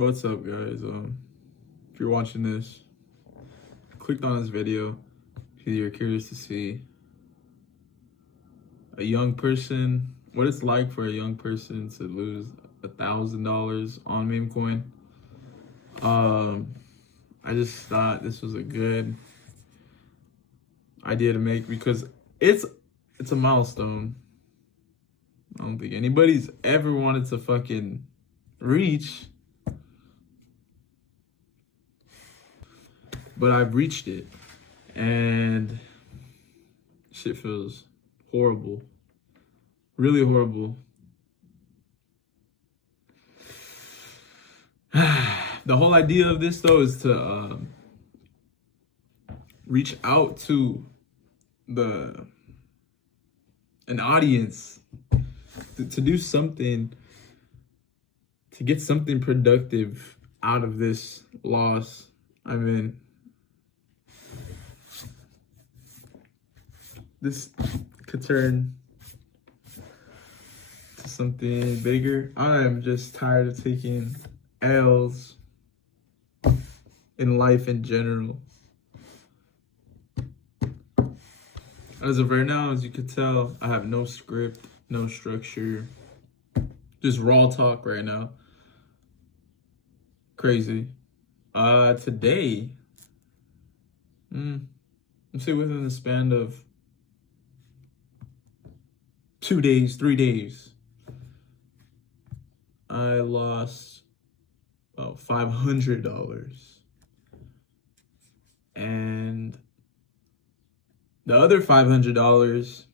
What's up, guys? If you're watching this, clicked on this video because you're curious to see a young person, what it's like for a young person to lose $1,000 on meme coin. I just thought this was a good idea to make because it's a milestone. I don't think anybody's ever wanted to fucking reach, but I've reached it, and shit feels horrible, really horrible. The whole idea of this, though, is to reach out to an audience, to do something, to get something productive out of this loss. I mean, this could turn to something bigger. I am just tired of taking L's in life in general. As of right now, as you can tell, I have no script, no structure, just raw talk right now. Crazy. Today, let's say within the span of 2 days, 3 days, I lost about $500. And the other $500,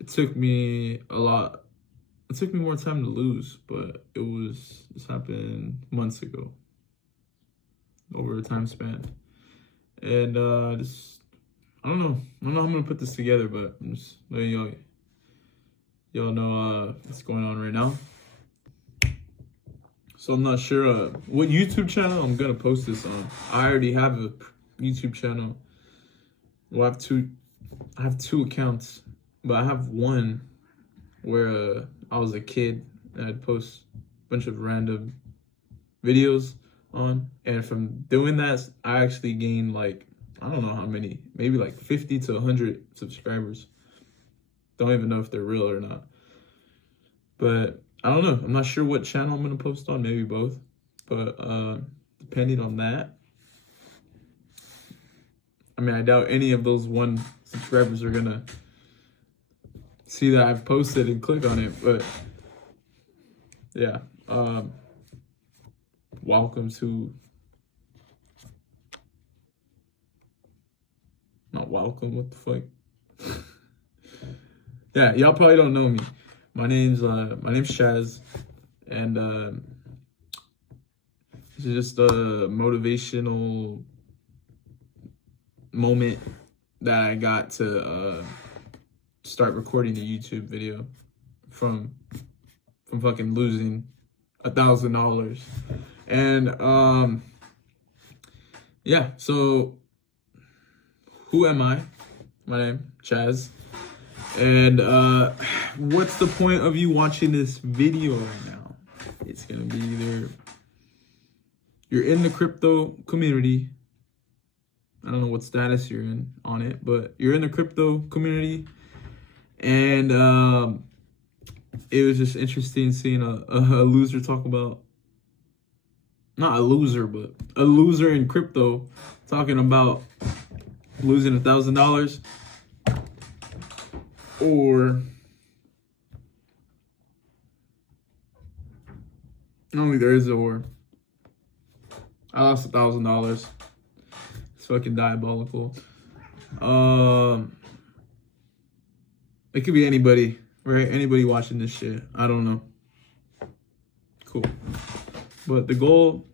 it took me more time to lose, but this happened months ago, over a time span. And I don't know how I'm gonna put this together, but I'm just letting y'all know what's going on right now. So I'm not sure what YouTube channel I'm gonna post this on. I already have a YouTube channel. Well, I have two accounts, but I have one where I was a kid and I'd post a bunch of random videos on, and from doing that, I actually gained like, I don't know how many, maybe like 50 to 100 subscribers. Don't even know if they're real or not. But I don't know. I'm not sure what channel I'm going to post on, maybe both. But depending on that, I mean, I doubt any of those 1 subscribers are going to see that I've posted and click on it. But yeah, welcome to, not welcome, what the fuck? Yeah, y'all probably don't know me. My name's Chaz, and this is just a motivational moment that I got to start recording a YouTube video from fucking losing $1,000. And yeah, so who am I? My name, Chaz. And what's the point of you watching this video right now? It's gonna be either you're in the crypto community. I don't know what status you're in on it, but you're in the crypto community, and it was just interesting seeing a loser talk about, not a loser, but a loser in crypto talking about losing $1,000. Or not only there is a or. I lost $1,000. It's fucking diabolical. It could be anybody, right? Anybody watching this shit. I don't know. Cool. But the goal,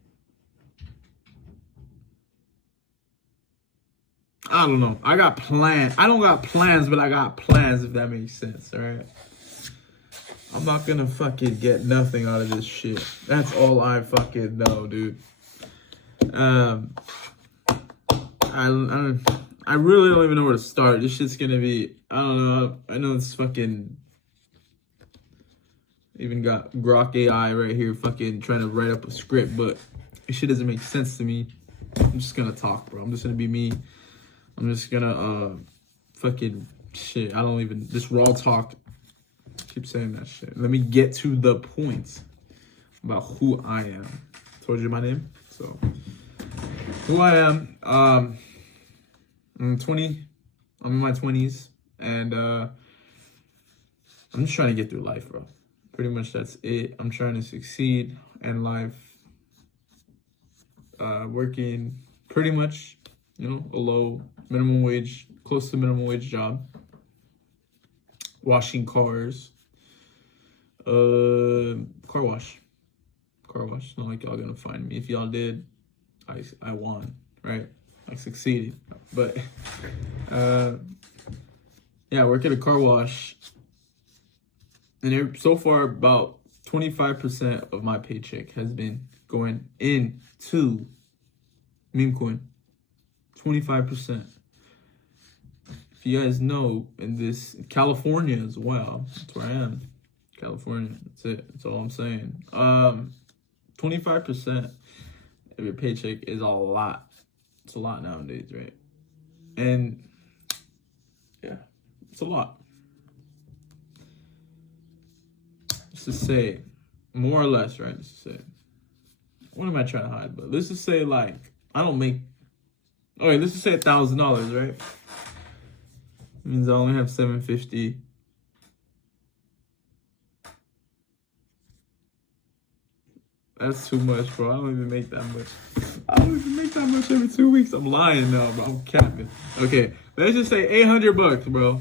I don't know. I got plans. I don't got plans, but I got plans, if that makes sense, all right? I'm not gonna fucking get nothing out of this shit. That's all I fucking know, dude. I really don't even know where to start. This shit's gonna be, I don't know. I know it's fucking Even got Grok AI right here fucking trying to write up a script, but this shit doesn't make sense to me. I'm just gonna talk, bro. I'm just gonna be me. I'm just gonna fucking shit. I don't even just raw talk. Keep saying that shit. Let me get to the point about who I am. Told you my name. So who I am. I'm 20. I'm in my 20s, and I'm just trying to get through life, bro. Pretty much that's it. I'm trying to succeed in life. Working pretty much, you know, a low minimum wage, close to minimum wage job. Washing cars. Car wash. It's not like y'all gonna find me. If y'all did, I won, right? I succeeded. But yeah, I work at a car wash. And so far, about 25% of my paycheck has been going into meme coin. 25%. If you guys know, in this California as well, that's where I am. California, that's it. That's all I'm saying. 25% of your paycheck is a lot. It's a lot nowadays, right? And yeah, it's a lot. Let's just say, more or less, right? Let's just say, what am I trying to hide? But let's just say, like, I don't make. Okay, let's just say $1,000, right? Means I only have $750. That's too much, bro. I don't even make that much. I don't even make that much every 2 weeks. I'm lying now, bro. I'm capping. Okay, let's just say $800, bro.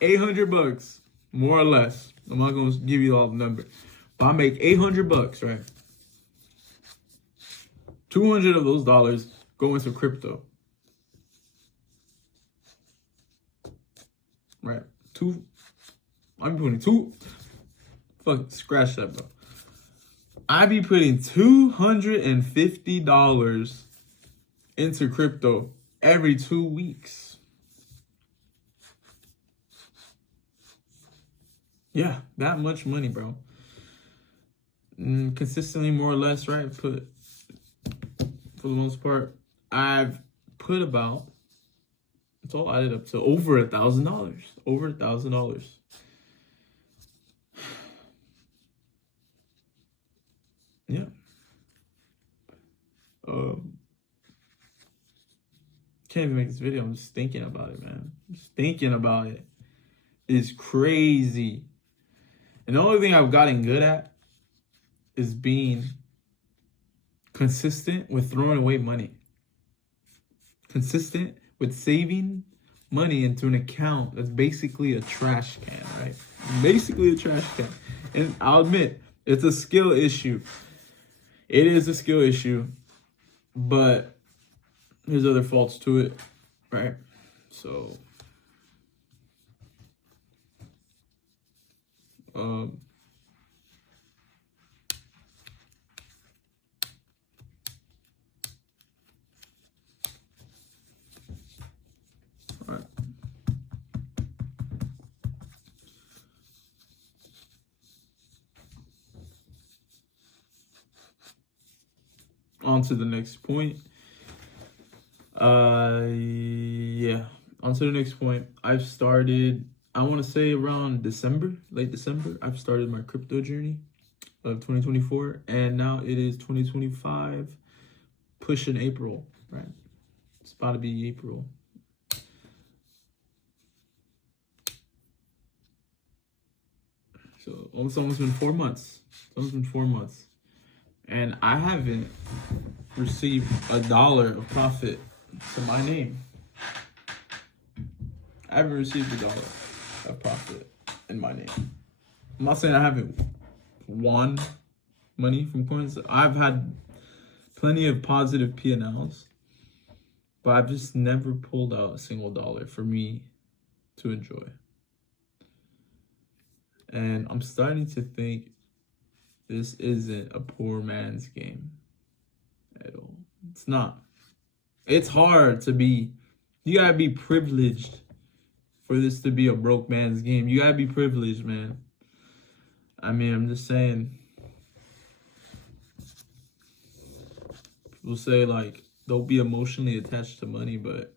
$800, more or less. I'm not gonna give you all the number, but I make $800, right? 200 of those dollars go into crypto, right? I'm putting two. Fuck, scratch that, bro. I be putting $250 into crypto every 2 weeks. Yeah, that much money, bro. Consistently, more or less, right? For the most part, I've put about, it's all added up to over $1,000. Over $1,000. Yeah. Can't even make this video. I'm just thinking about it, man. Just thinking about it is crazy. And the only thing I've gotten good at is being consistent with throwing away money. Consistent with saving money into an account that's basically a trash can, right? Basically a trash can. And I'll admit, it's a skill issue. It is a skill issue, but there's other faults to it, right? So, all right. On to the next point. Yeah. On to the next point. I've started, I want to say around December, late December, I've started my crypto journey of 2024. And now it is 2025, pushing April, right? It's about to be April. So it's almost been 4 months. It's almost been 4 months. And I haven't received $1 of profit to my name. I haven't received $1 of profit in my name. I'm not saying I haven't won money from coins. I've had plenty of positive P&Ls, but I've just never pulled out a single dollar for me to enjoy. And I'm starting to think this isn't a poor man's game at all. It's not. It's hard to be, you gotta be privileged for this to be a broke man's game. You gotta be privileged, man. I mean, I'm just saying, people say, like, don't be emotionally attached to money, but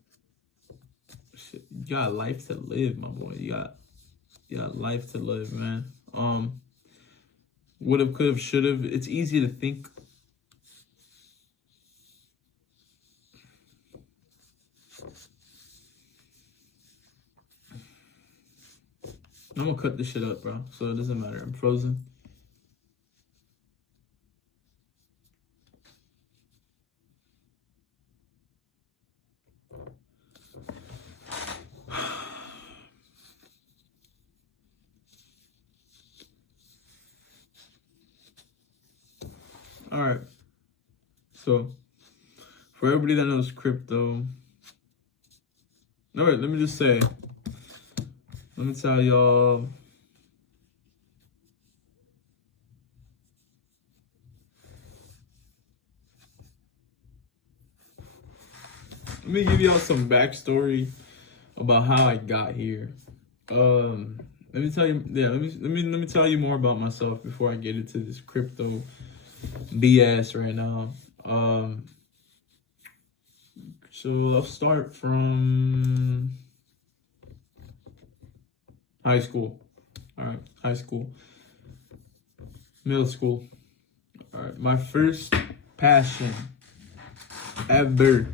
shit, you got life to live, my boy. You got life to live, man. Would have, could have, should have. It's easy to think. I'm gonna cut this shit up, bro. So it doesn't matter. I'm frozen. All right. So for everybody that knows crypto, all right, let me just say, let me tell y'all. Let me give y'all some backstory about how I got here. Let me tell you, yeah, let me tell you more about myself before I get into this crypto BS right now. So I'll start from high school. All right, high school, middle school. All right, my first passion ever,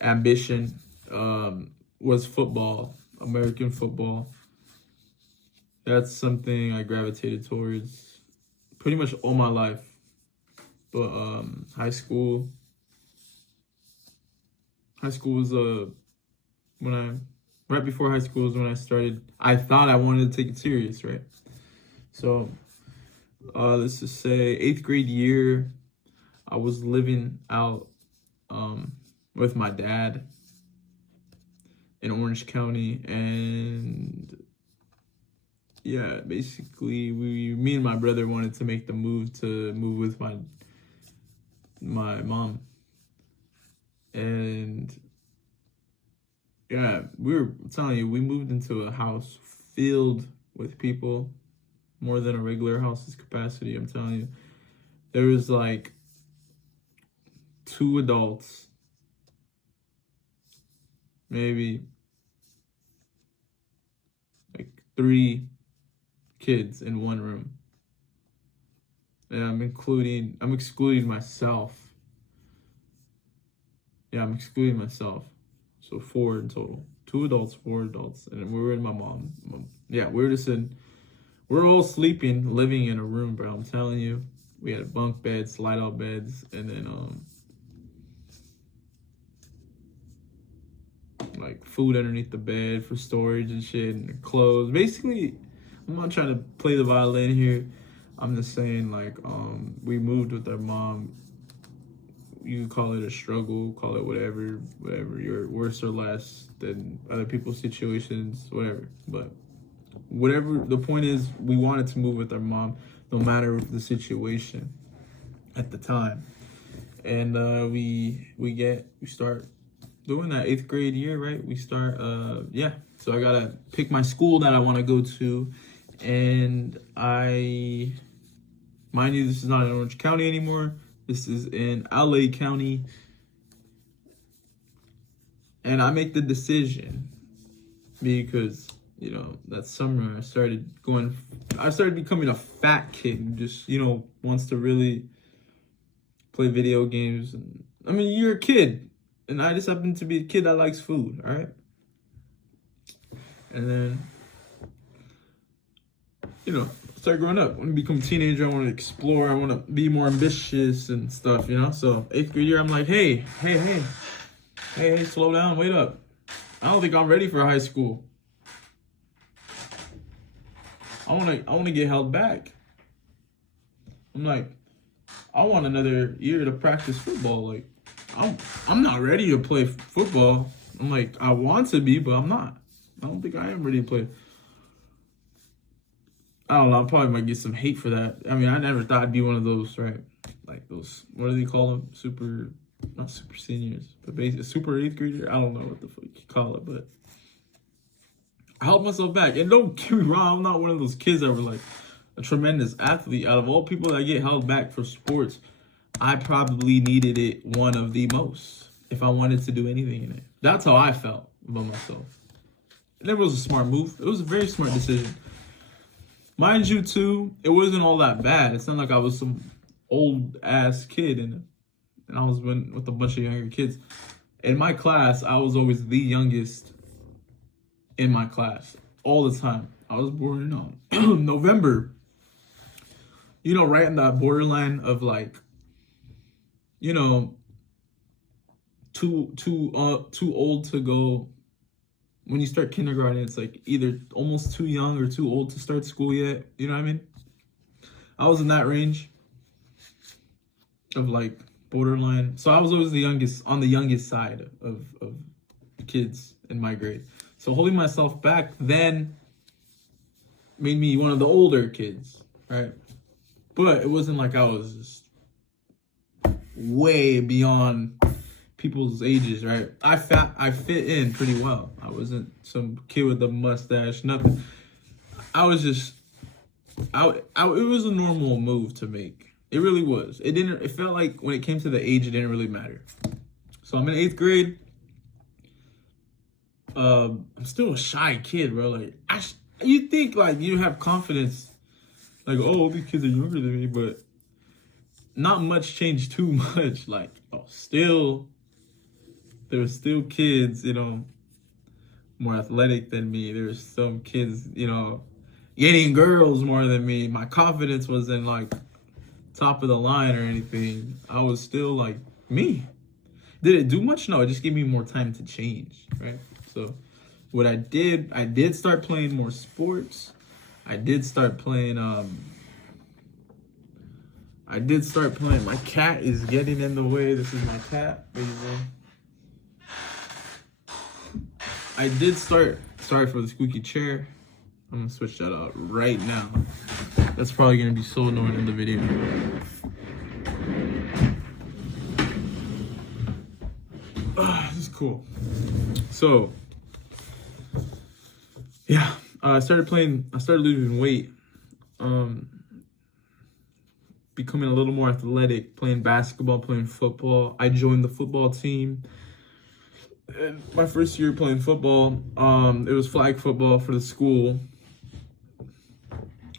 ambition, was football, American football. That's something I gravitated towards pretty much all my life. But high school was right before high school was when I thought I wanted to take it serious, right? So let's just say 8th grade year, I was living out with my dad in Orange County, and yeah, basically me and my brother wanted to make the move with my mom. And yeah, I'm telling you, we moved into a house filled with people, more than a regular house's capacity. I'm telling you, there was like 2 adults, maybe like 3 kids in one room. And I'm excluding myself. Yeah, I'm excluding myself. So 4 in total. 2 adults, 4 adults. And we were in my mom. Yeah, we're all sleeping, living in a room, bro. I'm telling you. We had bunk beds, slide out beds, and then like food underneath the bed for storage and shit, and clothes. Basically, I'm not trying to play the violin here. I'm just saying, like, we moved with our mom. You call it a struggle, call it whatever, you're worse or less than other people's situations, whatever. But whatever, the point is, we wanted to move with our mom, no matter the situation at the time. And we start doing that 8th grade year, right? We start, so I gotta pick my school that I want to go to, and mind you, this is not in Orange County anymore. This is in LA County. And I make the decision because, you know, that summer I started becoming a fat kid who just, you know, wants to really play video games. And I mean, you're a kid, and I just happen to be a kid that likes food, all right? And then, you know, start growing up. I want to become a teenager. I want to explore. I want to be more ambitious and stuff, you know? So 8th grade year, I'm like, hey, slow down, wait up. I don't think I'm ready for high school. I want to get held back. I'm like, I want another year to practice football. Like, I'm not ready to play football. I'm like, I want to be, but I'm not. I don't think I am ready to play. I don't know, I probably might get some hate for that. I mean, I never thought I'd be one of those, right? Like those, what do they call them? Not super seniors, but basically super 8th grader. I don't know what the fuck you call it, but I held myself back. And don't get me wrong, I'm not one of those kids that were like a tremendous athlete. Out of all people that get held back for sports, I probably needed it one of the most if I wanted to do anything in it. That's how I felt about myself. And it was a smart move. It was a very smart decision. Mind you, too, it wasn't all that bad. It's not like I was some old-ass kid and I was with a bunch of younger kids. In my class, I was always the youngest in my class all the time. I was born in November. You know, right in that borderline of like, you know, too old to go. When you start kindergarten, it's like either almost too young or too old to start school yet. You know what I mean? I was in that range of like borderline. So I was always the youngest, on the youngest side of kids in my grade. So holding myself back then made me one of the older kids, right? But it wasn't like I was just way beyond people's ages, right? I fit in pretty well. I wasn't some kid with a mustache, nothing. I was just, it was a normal move to make. It really was. It felt like when it came to the age, it didn't really matter. So I'm in 8th grade. I'm still a shy kid, bro. Like, you think like you have confidence, like, oh, these kids are younger than me, but not much changed too much. Like, there were still kids, you know, more athletic than me. There's some kids, you know, getting girls more than me. My confidence wasn't like top of the line or anything. I was still like me. Did it do much? No, it just gave me more time to change, right? So what I did start playing more sports. I did start playing, my cat is getting in the way. This is my cat, baby. I did start, sorry for the squeaky chair. I'm gonna switch that out right now. That's probably gonna be so annoying in the video. This is cool. So, yeah, I started losing weight, becoming a little more athletic, playing basketball, playing football. I joined the football team. And my first year playing football, it was flag football for the school.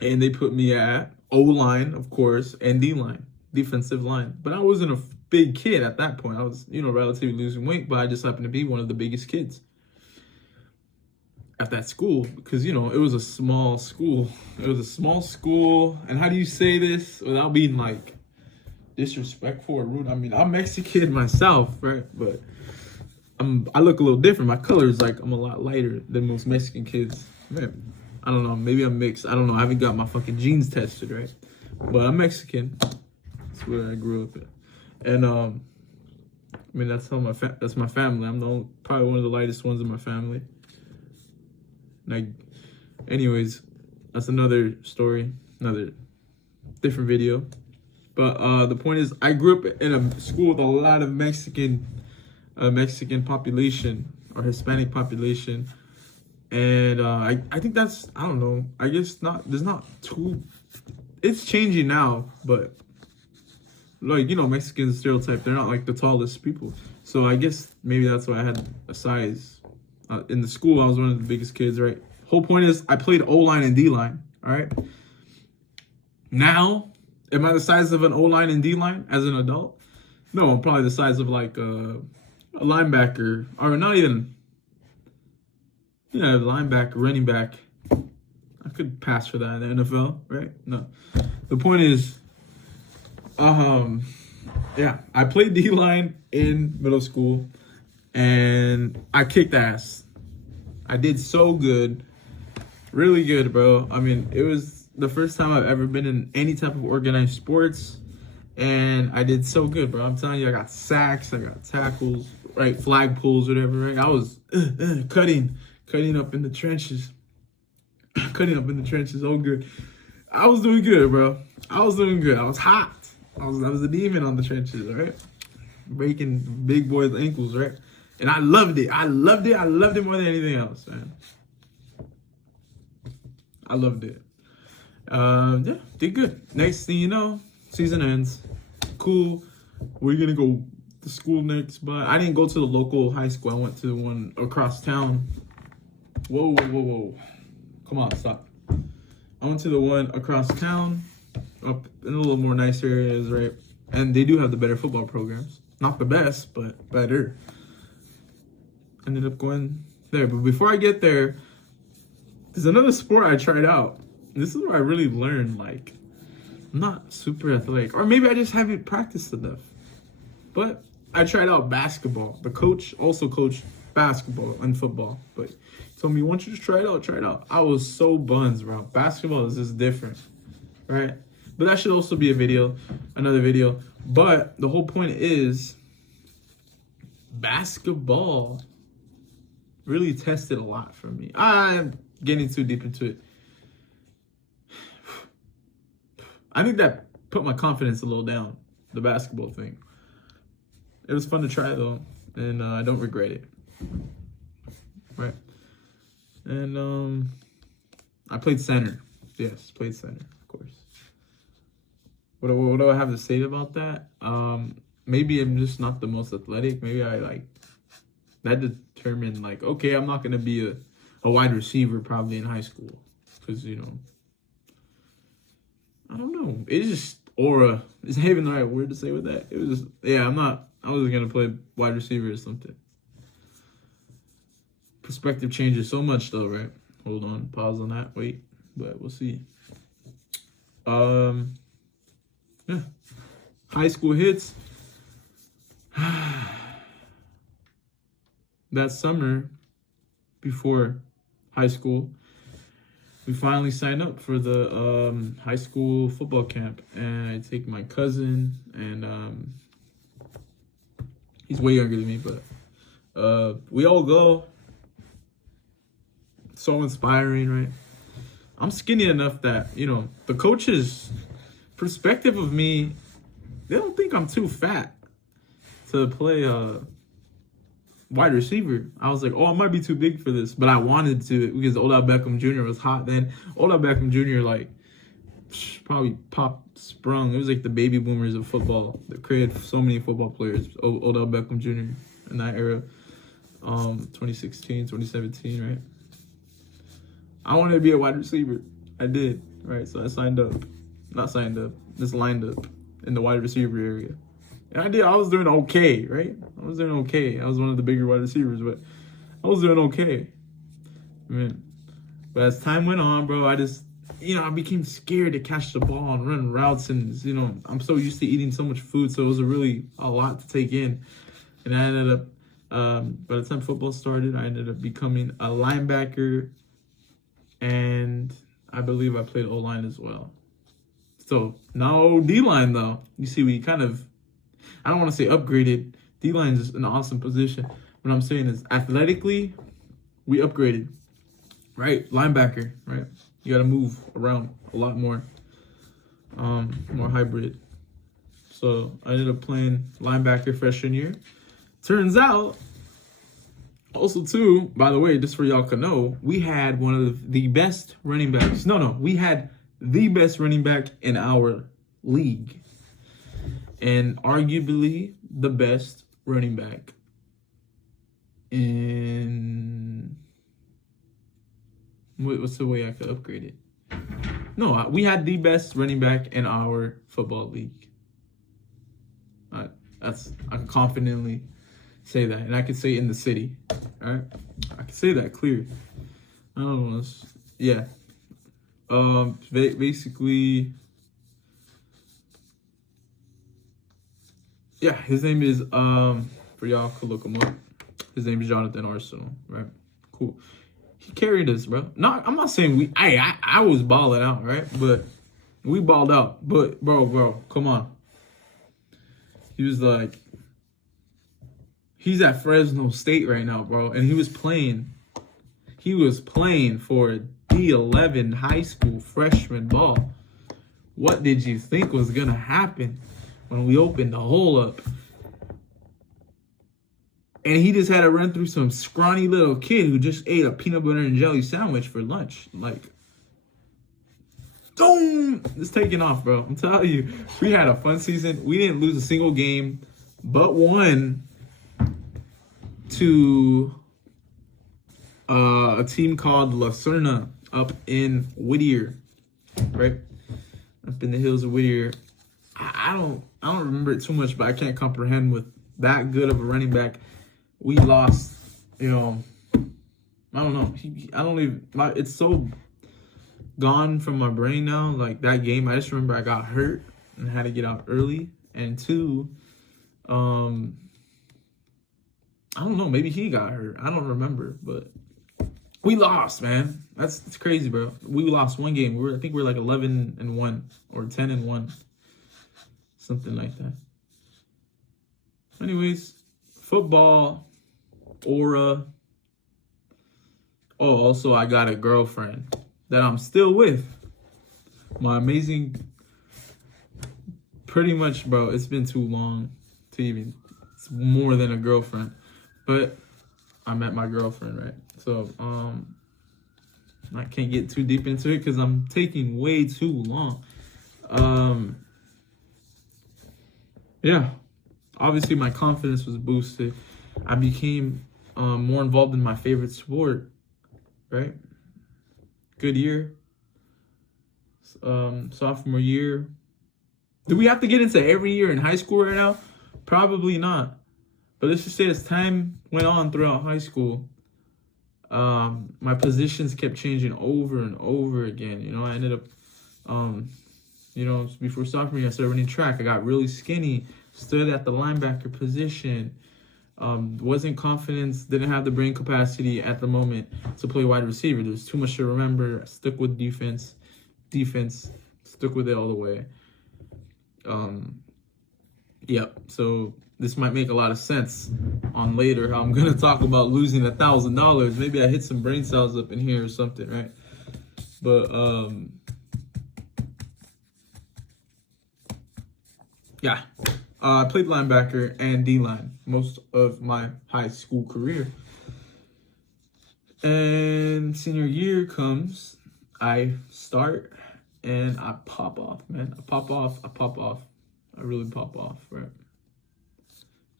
And they put me at O-line, of course, and D-line, defensive line. But I wasn't a big kid at that point. I was, you know, relatively losing weight, but I just happened to be one of the biggest kids at that school because, you know, it was a small school. It was a small school. And how do you say this without being, like, disrespectful or rude? I mean, I'm Mexican myself, right? But I look a little different. My color is, like, I'm a lot lighter than most Mexican kids. Man, I don't know. Maybe I'm mixed. I don't know. I haven't got my fucking genes tested, right? But I'm Mexican. That's where I grew up at. And, I mean, that's how that's my family. I'm probably one of the lightest ones in my family. Like, anyways, that's another story, another different video. But the point is, I grew up in a school with a lot of Mexican population or Hispanic population, and I think that's, I don't know. I guess there's not too. It's changing now, but like, you know, Mexican stereotype, they're not like the tallest people. So I guess maybe that's why I had a size. In the school, I was one of the biggest kids, right? Whole point is, I played O-line and D-line, all right? Now, am I the size of an O-line and D-line as an adult? No, I'm probably the size of like a linebacker, or not even, linebacker, running back. I could pass for that in the NFL, right? No. The point is, yeah, I played D-line in middle school, and I kicked ass. I did so good. Really good, bro. I mean, it was the first time I've ever been in any type of organized sports, and I did so good, bro. I'm telling you, I got sacks, I got tackles, right? Flag pulls, whatever, right? I was cutting up in the trenches. Cutting up in the trenches, oh good. I was doing good, bro. I was doing good. I was hot. I was a demon on the trenches, right? Breaking big boys' ankles, right? And I loved it. I loved it more than anything else, man. I loved it. Yeah, did good. Next thing you know, season ends. Cool. We're gonna go to school next, but I didn't go to the local high school. I went to the one across town. Whoa, whoa, whoa, whoa. Come on, stop. I went to the one across town, up in a little more nice areas, right? And they do have the better football programs. Not the best, but better. Ended up going there. But before I get there, there's another sport I tried out. This is where I really learned, like, I'm not super athletic. Or maybe I just haven't practiced enough. But I tried out basketball. The coach also coached basketball and football. But he told me, once you just try it out, try it out. I was so buns, bro. Basketball is just different, right? But that should also be another video. But the whole point is, basketball really tested a lot for me. I'm getting too deep into it. I think that put my confidence a little down, the basketball thing. It was fun to try, though, and I don't regret it. Right. And I played center. Yes, played center, of course. What do I have to say about that? Maybe I'm just not the most athletic. Maybe that determined, okay, I'm not going to be a wide receiver probably in high school. Because, I don't know. It's just aura. Is even the right word to say with that? It was just, I wasn't going to play wide receiver or something. Perspective changes so much though, right? Hold on, pause on that, wait. But we'll see. Yeah. High school hits. That summer, before high school, we finally signed up for the high school football camp, and I take my cousin, and he's way younger than me, but we all go. So inspiring, right? I'm skinny enough that, the coach's perspective of me, they don't think I'm too fat to play wide receiver. I was like, I might be too big for this, but I wanted to because Odell Beckham Jr. was hot then. Odell Beckham Jr. probably sprung. It was like the baby boomers of football that created so many football players. Odell Beckham Jr. in that era, 2016, 2017, right? I wanted to be a wide receiver. I did, right? So I just lined up in the wide receiver area. And I was doing okay, right? I was doing okay. I was one of the bigger wide receivers, but I was doing okay. But as time went on, bro, I just, I became scared to catch the ball and run routes. And, I'm so used to eating so much food. So it was a lot to take in. And I ended up, by the time football started, I ended up becoming a linebacker. And I believe I played O-line as well. So now D-line, though. You see, we kind of, I don't want to say upgraded. D-line is an awesome position. What I'm saying is athletically, we upgraded, right? Linebacker, right? You got to move around a lot more, more hybrid. So I ended up playing linebacker freshman year. Turns out, also too, by the way, just for y'all to know, we had one of the best running backs. We had the best running back in our league. And arguably the best running back in... What's the way I could upgrade it? No, we had the best running back in our football league. I can confidently say that. And I can say in the city. All right? I can say that clear. I don't know. Yeah. Basically... Yeah, his name is, for y'all could look him up. His name is Jonathan Arsenal, right? Cool. He carried us, bro. I'm not saying I was balling out, right? But we balled out. But, bro, come on. He was he's at Fresno State right now, bro. And he was playing for D11 high school freshman ball. What did you think was going to happen when we opened the hole up? And he just had to run through some scrawny little kid who just ate a peanut butter and jelly sandwich for lunch. Boom! It's taking off, bro. I'm telling you, we had a fun season. We didn't lose a single game, but one to a team called Lacerna up in Whittier, right? Up in the hills of Whittier. I don't remember it too much, but I can't comprehend with that good of a running back. We lost, you know. I don't know. It's so gone from my brain now. Like that game, I just remember I got hurt and had to get out early. And two, I don't know. Maybe he got hurt. I don't remember, but we lost, man. It's crazy, bro. We lost one game. I think we're like 11-1 or 10-1, something like that. Anyways, football, aura. Oh, also I got a girlfriend that I'm still with. My amazing, pretty much, bro. It's been too long to even. It's more than a girlfriend, but I met my girlfriend, right? So I can't get too deep into it because I'm taking way too long. Yeah, obviously my confidence was boosted. I became more involved in my favorite sport, right? Good year. Sophomore year. Do we have to get into every year in high school right now? Probably not. But let's just say as time went on throughout high school, my positions kept changing over and over again. You know, I ended up, before sophomore year, I started running track. I got really skinny, stood at the linebacker position. Wasn't confident, didn't have the brain capacity at the moment to play wide receiver. There's too much to remember. I stuck with defense, stuck with it all the way. Yep. So this might make a lot of sense on later how I'm gonna talk about losing $1,000. Maybe I hit some brain cells up in here or something, right? But yeah. I played linebacker and D-line most of my high school career. And senior year comes, I start and I pop off, man. I pop off. I really pop off, right?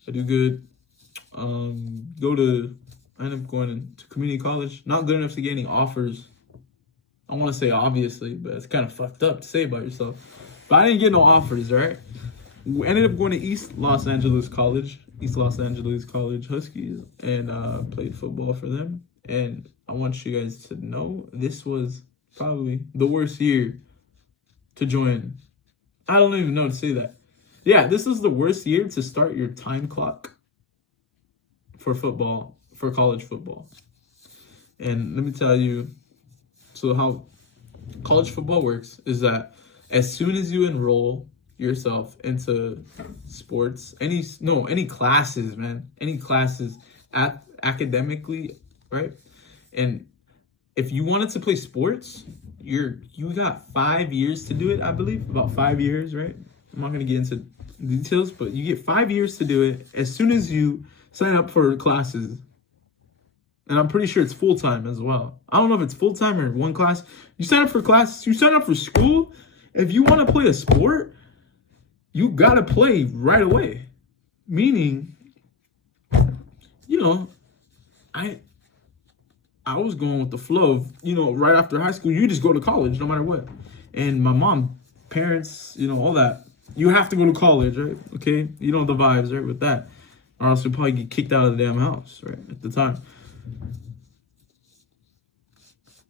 I do good. I end up going to community college. Not good enough to get any offers. I want to say obviously, but it's kind of fucked up to say about yourself. But I didn't get no offers, right? We ended up going to East Los Angeles College Huskies, and played football for them. And I want you guys to know this was probably the worst year to join. I don't even know to say that. Yeah, this is the worst year to start your time clock for football, for college football. And let me tell you, so how college football works is that as soon as you enroll yourself into sports, any classes, man, any classes academically, right? And if you wanted to play sports, you got 5 years to do it, I believe, about 5 years, right? I'm not gonna get into details, but you get 5 years to do it as soon as you sign up for classes. And I'm pretty sure it's full-time as well. I don't know if it's full-time or one class. You sign up for classes, you sign up for school. If you want to play a sport, you gotta play right away. Meaning, I was going with the flow of, right after high school, you just go to college no matter what. And my mom, parents, all that. You have to go to college, right? Okay? You know the vibes, right, with that. Or else you'll probably get kicked out of the damn house, right, at the time.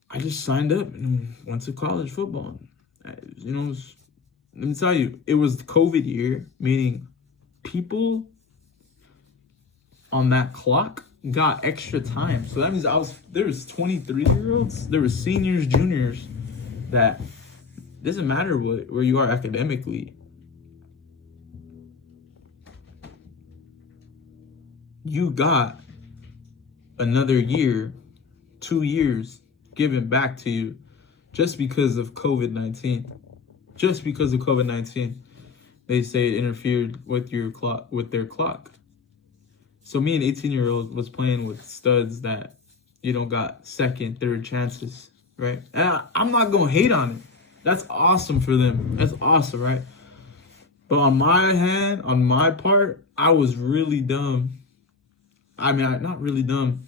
I just signed up and went to college football. Let me tell you, it was the COVID year, meaning people on that clock got extra time. So that means there was 23-year-olds, there was seniors, juniors, that doesn't matter where you are academically. You got another year, 2 years given back to you just because of COVID-19. Just because of COVID-19. They say it interfered with their clock. So me, an 18-year-old, was playing with studs that, got second, third chances, right? And I'm not going to hate on it. That's awesome for them. That's awesome, right? But on my part, I was really dumb. I mean, not really dumb.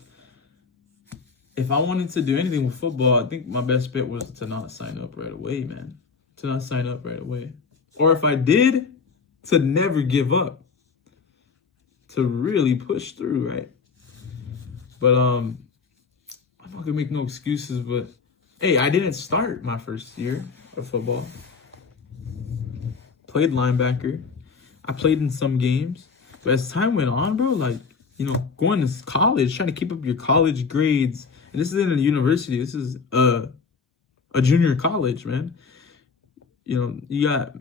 If I wanted to do anything with football, I think my best bet was to not sign up right away, man. To not sign up right away. Or if I did, to never give up. To really push through, right? But I'm not gonna make no excuses, but hey, I didn't start my first year of football. Played linebacker. I played in some games. But as time went on, bro, like, going to college, trying to keep up your college grades. And this isn't a university. This is a junior college, man. You got,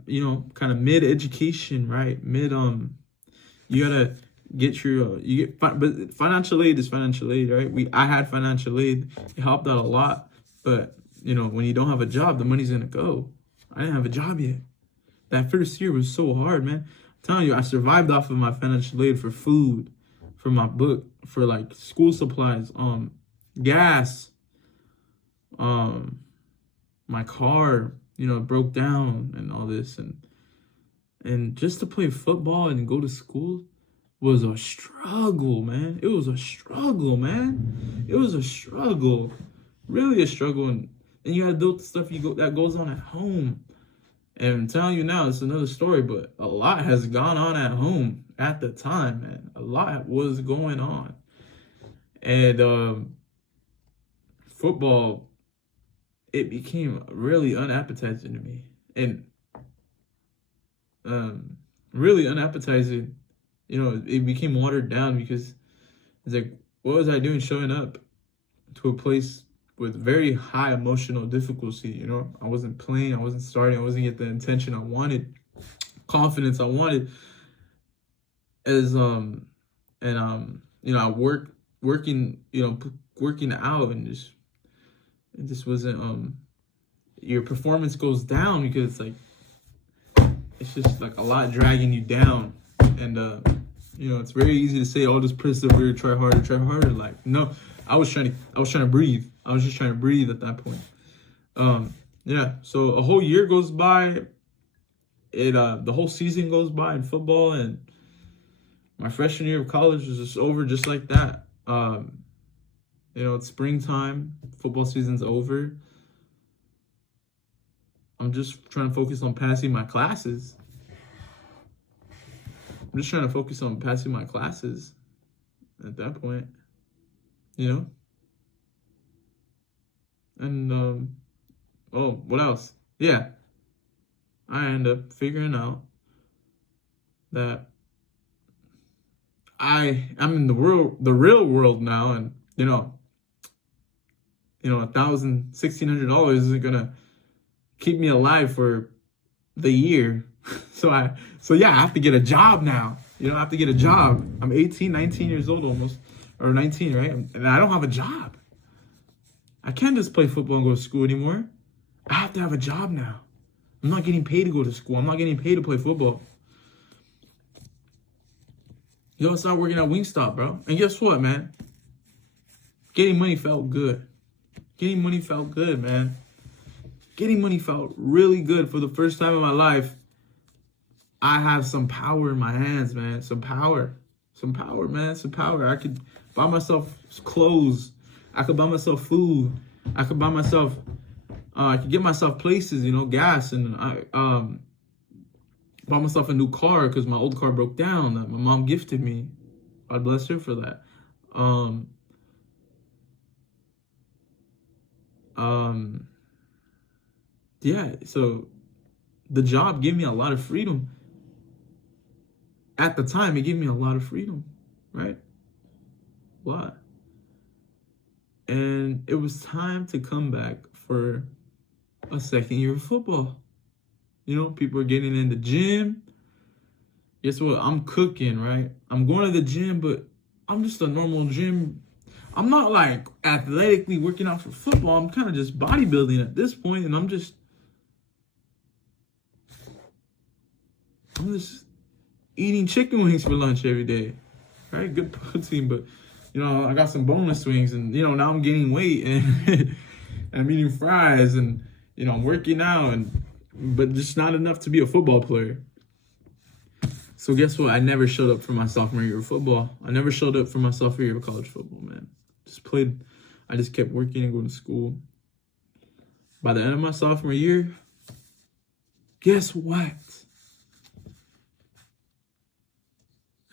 kind of mid-education, right? You gotta get your, but financial aid is financial aid, right? I had financial aid. It helped out a lot. But, when you don't have a job, the money's gonna go. I didn't have a job yet. That first year was so hard, man. I'm telling you, I survived off of my financial aid for food, for my book, for like school supplies, gas, my car, broke down and all this, and just to play football and go to school was a struggle, man. It was a struggle, man. It was a struggle, really a struggle, and you gotta do the stuff that goes on at home. And I'm telling you now, it's another story, but a lot has gone on at home at the time, man. A lot was going on. And football, it became really unappetizing to me. And really unappetizing, it became watered down because it's like, what was I doing showing up to a place with very high emotional difficulty? I wasn't playing, I wasn't starting, I wasn't getting the attention I wanted, confidence I wanted. Working out, and it just wasn't, your performance goes down because it's just like a lot dragging you down. And it's very easy to say, oh, just persevere, try harder. Like, no, I was trying to breathe. I was just trying to breathe at that point. So a whole year goes by. The whole season goes by in football, and my freshman year of college was just over just like that. It's springtime, football season's over. I'm just trying to focus on passing my classes. at that point, And what else? Yeah, I end up figuring out that I'm in the real world now, and $1,600 isn't gonna keep me alive for the year. So I have to get a job now. I have to get a job. I'm 18, 19 years old almost, or 19, right? And I don't have a job. I can't just play football and go to school anymore. I have to have a job now. I'm not getting paid to go to school. I'm not getting paid to play football. I started working at Wingstop, bro. And guess what, man? Getting money felt good. Getting money felt good, man. Getting money felt really good. For the first time in my life, I have some power in my hands, man. Some power, man. Some power. I could buy myself clothes. I could buy myself food. I could buy myself, I could get myself places, gas. And I bought myself a new car because my old car broke down that my mom gifted me. God bless her for that. So the job gave me a lot of freedom. At the time, it gave me a lot of freedom, right? A lot. And it was time to come back for a second year of football. People are getting in the gym. Guess what? I'm cooking, right? I'm going to the gym, but I'm just a normal gym. I'm not like athletically working out for football. I'm kind of just bodybuilding at this point, and I'm just eating chicken wings for lunch every day, right? Good protein, but I got some boneless wings, and now I'm gaining weight, and I'm eating fries, and I'm working now, but just not enough to be a football player. So guess what? I never showed up for my sophomore year of football. I never showed up for my sophomore year of college football, man. I just kept working and going to school. By the end of my sophomore year, guess what?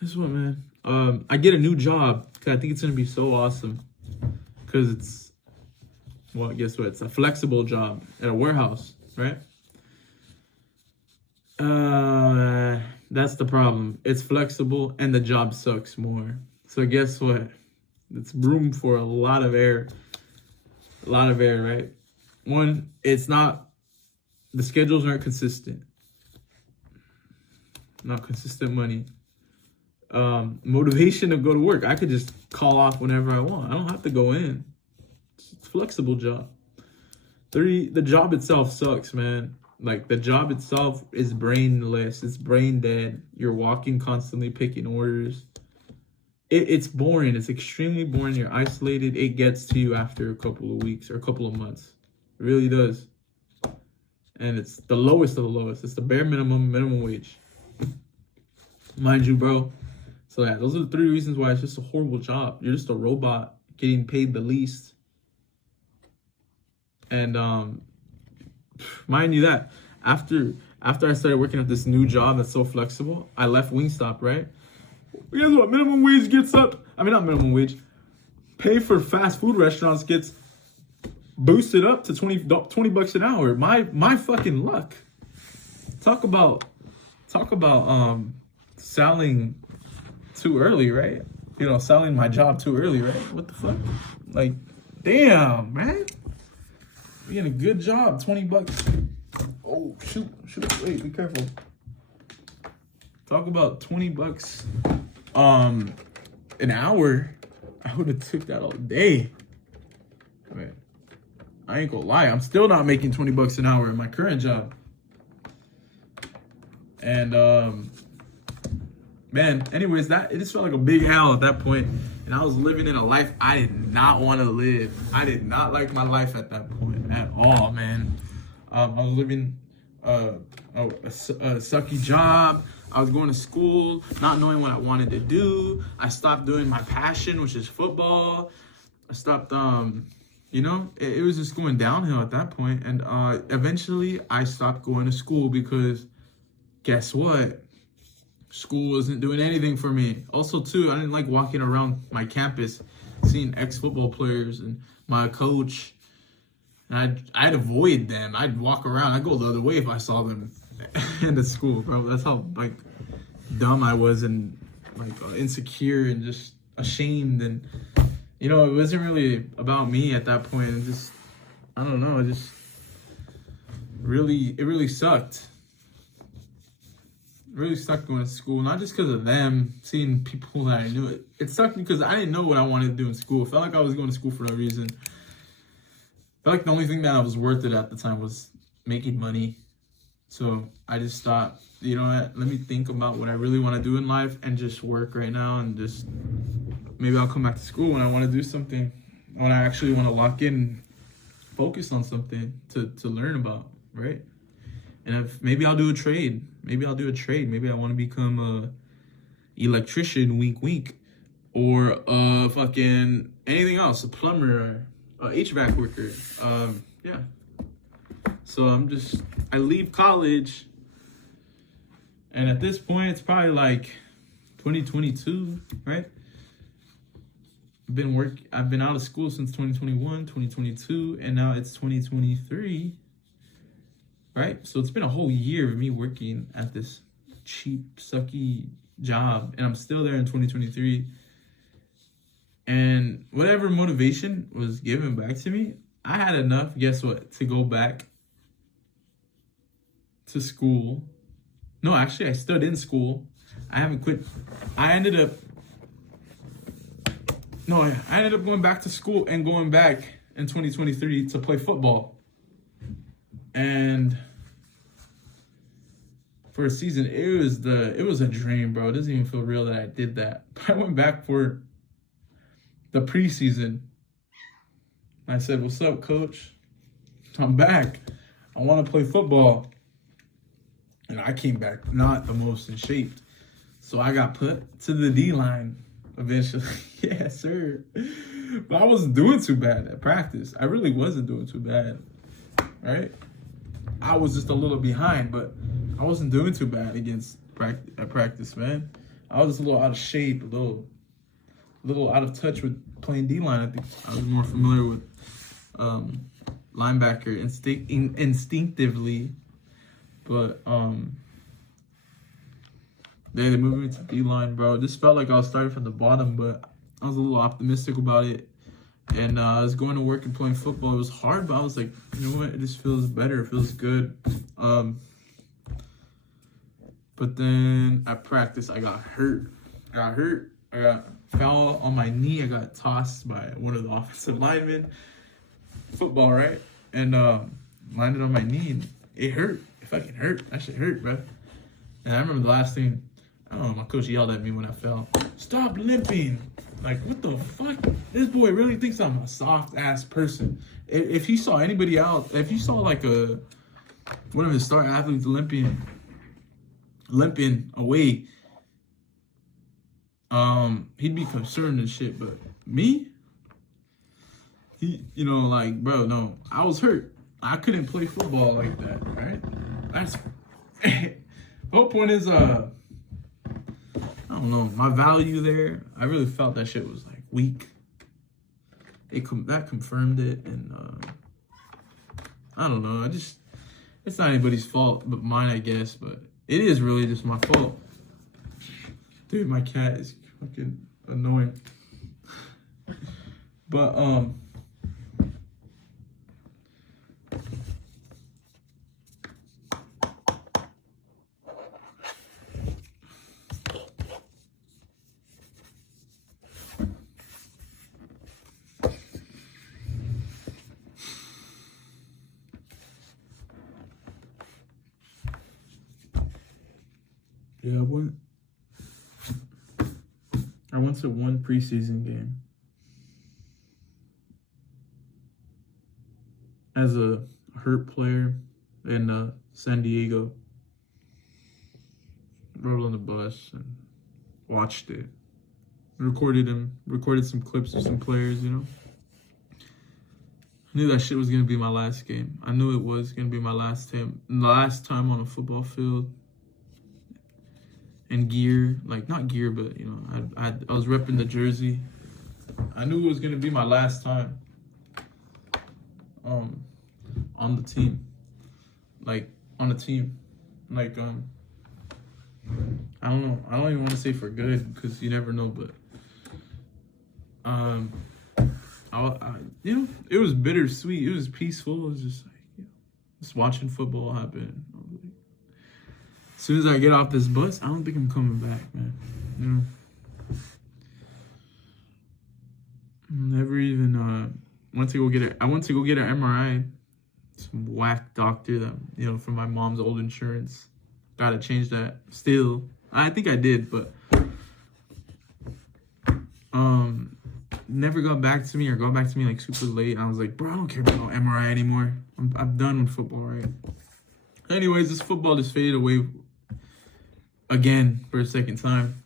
Guess what, man? I get a new job because I think it's going to be so awesome. Because guess what? It's a flexible job at a warehouse, right? That's the problem. It's flexible and the job sucks more. So guess what? It's room for a lot of air. A lot of air, right? One, the schedules aren't consistent. Not consistent money. Motivation to go to work. I could just call off whenever I want. I don't have to go in. It's a flexible job. 3, the job itself sucks, man. Like, the job itself is brainless. It's brain dead. You're walking constantly, picking orders. It's boring. It's extremely boring. You're isolated. It gets to you after a couple of weeks or a couple of months. It really does. And it's the lowest of the lowest. It's the bare minimum wage. Mind you, bro. So yeah, those are the 3 reasons why it's just a horrible job. You're just a robot getting paid the least. And mind you that after I started working at this new job that's so flexible, I left Wingstop, right? Guess what? Minimum wage gets up. I mean, not minimum wage. Pay for fast food restaurants gets boosted up to 20 bucks an hour. My fucking luck. Talk about selling too early, right? Selling my job too early, right? What the fuck? Like, damn, man. We're getting a good job, 20 bucks. Oh, shoot, wait, be careful. Talk about 20 bucks an hour. I would have took that all day. I mean, I ain't gonna lie, I'm still not making 20 bucks an hour in my current job. And man, anyways, it just felt like a big L at that point. And I was living in a life I did not want to live. I did not like my life at that point at all, man. I was living a sucky job. I was going to school, not knowing what I wanted to do. I stopped doing my passion, which is football. I stopped, it was just going downhill at that point. And eventually I stopped going to school because guess what? School wasn't doing anything for me. Also, too, I didn't like walking around my campus, seeing ex-football players and my coach. And I'd avoid them. I'd walk around. I'd go the other way if I saw them in the school, bro. That's how, dumb I was and, insecure and just ashamed. And, it wasn't really about me at that point. And just, I don't know, it really sucked. Really sucked going to school, not just because of them, seeing people that I knew. It sucked because I didn't know what I wanted to do in school. It felt like I was going to school for no reason. I felt like the only thing that was worth it at the time was making money. So I just thought, you know what, let me think about what I really want to do in life and just work right now, and just maybe I'll come back to school when I want to do something, when I actually want to lock in, focus on something to learn about, right? And maybe I'll do a trade. Maybe I want to become a electrician, wink, wink, or fucking anything else, a plumber, or HVAC worker. Yeah. So I leave college, and at this point, it's probably like 2022, right? I've been out of school since 2021, 2022, and now it's 2023. Right? So it's been a whole year of me working at this cheap, sucky job, and I'm still there in 2023. And whatever motivation was given back to me, I had enough, guess what, to go back to school. No, actually, I stood in school. I haven't quit. I ended up going back to school and going back in 2023 to play football. And for a season, it was a dream, bro. It doesn't even feel real that I did that. I went back for the preseason. I said, "What's up, coach? I'm back." I want to play football. And I came back not the most in shape. So I got put to the D-line eventually. Yes, sir. But I wasn't doing too bad at practice. I really wasn't doing too bad, right? I was just a little behind, but I wasn't doing too bad at practice, man. I was just a little out of shape, a little out of touch with playing D-line. I think I was more familiar with linebacker instinctively, but they moved me to D-line, bro. It just felt like I was starting from the bottom, but I was a little optimistic about it. And I was going to work and playing football. It was hard, but I was like, you know what? It just feels better. It feels good. But then at practice, I got hurt. I fell on my knee. I got tossed by one of the offensive linemen. Football, right? And landed on my knee. And it hurt. It fucking hurt. That shit hurt, bro. And I remember the last thing, I don't know, my coach yelled at me when I fell. Stop limping. Like, what the fuck? This boy really thinks I'm a soft-ass person. If he saw anybody else, if he saw like one of his star athletes limping away, he'd be concerned and shit. But me, like, bro, no, I was hurt. I couldn't play football like that, right? That's the whole point is, I don't know, my value there, I really felt that shit was like weak. That confirmed it, and I don't know, it's not anybody's fault but mine, I guess, but it is really just my fault. Dude, my cat is fucking annoying. But yeah, I went to one preseason game as a hurt player in San Diego. Rode on the bus and watched it. Recorded some clips of some players, I knew that shit was gonna be my last game. I knew it was gonna be my last time on a football field. And gear, like not gear, but I was repping the jersey. I knew it was gonna be my last time on the team. Like on the team. Like I don't know. I don't even want to say for good because you never know, but it was bittersweet. It was peaceful. It was just like just watching football happen. As soon as I get off this bus, I don't think I'm coming back, man. Never even went to go get it. I went to go get an MRI. Some whack doctor that from my mom's old insurance. Gotta change that. Still, I think I did, but never got back to me like super late. And I was like, bro, I don't care about MRI anymore. I'm done with football, right? Anyways, this football just faded away again for a second time.